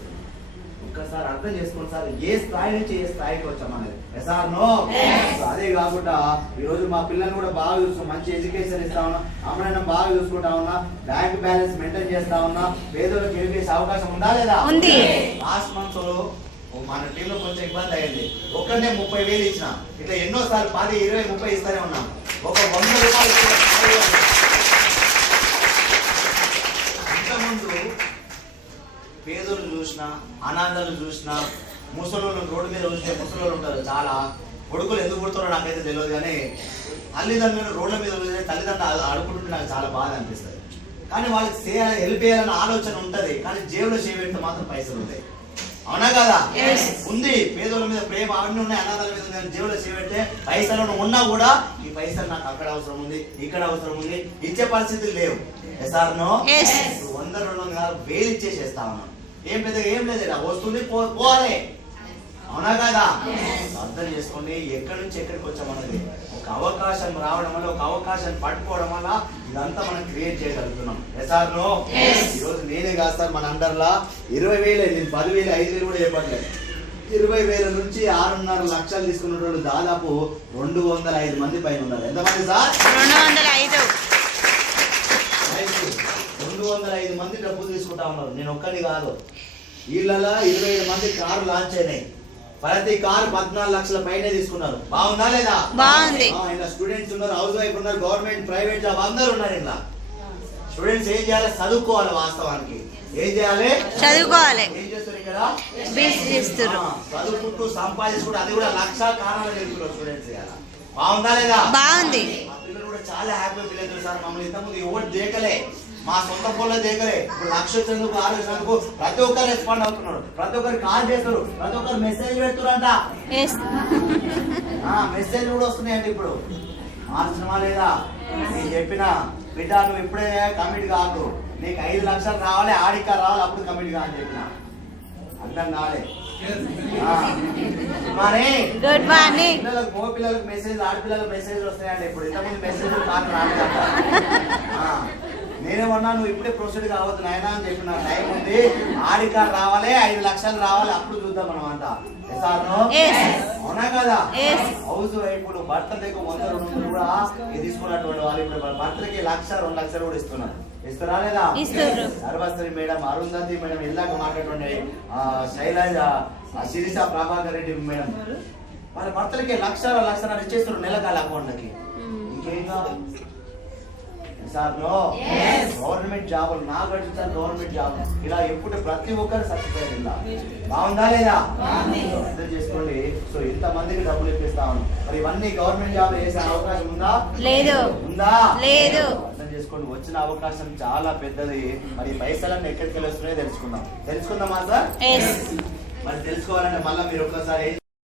ఒక్కసారి అర్థం చేసుకోండి సార్, ఏ స్థాయి నుంచి ఏ స్థాయికి వచ్చామనేది. సార్ నో అదే కాకుండా ఈ రోజు మా పిల్లల్ని కూడా బాగా చూసుకున్నాం, మంచి ఎడ్యుకేషన్ ఇస్తా ఉన్నా, అమ్మనైనా బాగా చూసుకుంటా ఉన్నా, బ్యాంక్ బ్యాలెన్స్ మెయింటైన్ చేస్తా ఉన్నా, పేదలకు హెల్ప్ చేసే అవకాశం ఉందా లేదా? ఉంది. లాస్ట్ మంత్ మన టీంలో కొంచెం ఇబ్బంది అయింది. ఒక్కనే 30,000 ఇచ్చిన, ఇట్లా ఎన్నోసార్లు 10, 20, 30 ఇస్తానే ఉన్నాం. ఒక 100 రూపాయలు ఇంతకుముందు పేదలు చూసినా, అనాథలు చూసినా, ముసలోళ్ళు రోడ్డు మీద చూస్తే ముసలోళ్ళు ఉంటారు చాలా. కొడుకులు ఎందుకు పుడతారో నాకైతే తెలియదు, కానీ తల్లిదండ్రులు రోడ్ల మీద చూస్తే తల్లిదండ్రులు అడుగుతుంటే నాకు చాలా బాధ అనిపిస్తుంది. కానీ వాళ్ళకి హెల్ప్ చేయాలన్న ఆలోచన ఉంటుంది, కానీ జేబులో చేపెడితే మాత్రం పైసలు ఉంటాయి. అవునా కదా? ఉంది. పేదోళ్ళ మీద ప్రేమ అవన్నీ ఉన్నాయి, అనాథాల మీద ఉంది, జేబులో చేపెడితే పైసలు ఉన్నా కూడా ఈ పైసలు నాకు అక్కడ అవసరం ఉంది, ఇక్కడ అవసరం ఉంది, ఇచ్చే పరిస్థితులు లేవు. ఎస్ఆర్ నో 100, 200, 1000 ఇచ్చేసేస్తా ఉన్నాం. ఏం పెద్దగా ఏం లేదు, ఇలా వస్తుంది పోవాలి. అవునా కదా? అర్థం చేసుకోండి, ఎక్కడి నుంచి ఎక్కడికి వచ్చామన్నది. ఒక అవకాశం రావడం వల్ల, ఒక అవకాశం పట్టుకోవడం వల్ల ఇదంతా మనం క్రియేట్ చేయగలుగుతున్నాం. ఎస్ఆర్ నో ఈరోజు నేనే కాదు సార్, మన అండర్లా 20,000, నేను 10,000, 5,000 కూడా చెప్పట్లేదు. 20,000 నుంచి 6.5 లక్షలు తీసుకున్న వాళ్ళు దాదాపు 205 మంది పైన ఉన్నారు. ఎంతమంది సార్? 205 మంది డబ్బులు తీసుకుంటా ఉన్నారు. నేను ఒక్కని కాదు, వీళ్ళలా 25 మంది కారు లాంచ్ అయినాయి. ప్రతి కారు 14 లక్షల పైనే తీసుకున్నారు. బాగుందా లేదా? బాగుంది. ఇలా స్టూడెంట్స్ ఉన్నారు, హౌస్ వైఫ్ ఉన్నారు, గవర్నమెంట్ ప్రైవేట్ జాబ్ అందరూ ఉన్నారు. ఇలా స్టూడెంట్స్ ఏం చేయాలి? చదువుకోవాలి. వాస్తవానికి ఏం చేయాలి? చదువుకోవాలి. ఏం చేస్తారు ఇక్కడ? చదువుకుంటూ సంపాదించుకుంటూ, అది కూడా లక్ష కారణాలు తెలుసుకున్నారు స్టూడెంట్స్. ఇలా బాగుందా లేదా? బాగుంది. మా పిల్లలు కూడా చాలా హ్యాపీ ఫీల్ అవుతారు సార్. మమ్మల్ని ఇంతకుముందు ఎవరు దేకలే, మా సొంత పొలం దేకలే. ఇప్పుడు 1 లక్ష వచ్చేందుకు, 6 వచ్చేందుకు ప్రతి ఒక్కరు రెస్పాండ్ అవుతున్నారు, ప్రతి ఒక్కరు కాల్ చేస్తారు, ప్రతి ఒక్కరు మెసేజ్ పెడుతున్నారంట. మెసేజ్ కూడా వస్తున్నాయండి. ఇప్పుడు మార్చడమా లేదా? నేను చెప్పిన బిడ్డ, నువ్వు ఇప్పుడే కమిట్ కాదు, నీకు 5 లక్షలు రావాలి, ఆడికా రావాలి, అప్పుడు కమిట్ కా అని చెప్పిన. అర్థం కాలే మరి. Good morning. పిల్లలకు, మగ పిల్లలకు మెసేజ్, ఆడపిల్లలకు మెసేజ్ వస్తాయండి. ఇప్పుడు ఇంతకుముందు మెసేజ్ కాదు రాలేదంట. నేనేమన్నా, నువ్వు ఇప్పుడే ప్రొసీడ్ కావద్దు నాయనా అని చెప్పిన. టైం ఉంది, ఆడికా రావాలి, 5 లక్షలు రావాలి, అప్పుడు చూద్దాం మనం అంతా. అవునా కదా? హౌస్ వైఫ్లు భర్త దగ్గర 100, 200 కూడా తీసుకున్నటువంటి వాళ్ళు ఇప్పుడు భర్తలకి 1 లక్ష, 2 లక్షలు కూడా ఇస్తున్నారు. ఇస్తారా లేదా? సర్వశ్రీ మేడం, అరుంధతి మేడం, ఇలాగ మాట్లాడుతుండే శైలజ, శిరీష ప్రభాకర్ రెడ్డి మేడం, వాళ్ళ భర్తలకి 1 లక్ష, 1 లక్ష ఇచ్చేస్తున్నారు నెలకాల అకౌంట్లకి. ఇంకేం కావాలి సార్? నో గవర్నమెంట్ జాబులు, నాకు సార్ గవర్నమెంట్ జాబ్. ఇలా ఎప్పుడు ప్రతి ఒక్కరు సక్సెస్ ఇలా బాగుందా లేదా? అర్థం చేసుకోండి. సో ఇంతమందికి డబ్బులు ఇప్పిస్తా ఉన్నాం. మరి ఇవన్నీ గవర్నమెంట్ జాబ్ వేసే అవకాశం ఉందా? లేదు. ఉందా? లేదు. అర్థం చేసుకోండి, వచ్చిన అవకాశం చాలా పెద్దది. మరి పైసలన్నీ ఎక్కడికి వస్తున్నాయో తెలుసుకుందామా సార్? మరి తెలుసుకోవాలంటే మళ్ళీ మీరు ఒక్కసారి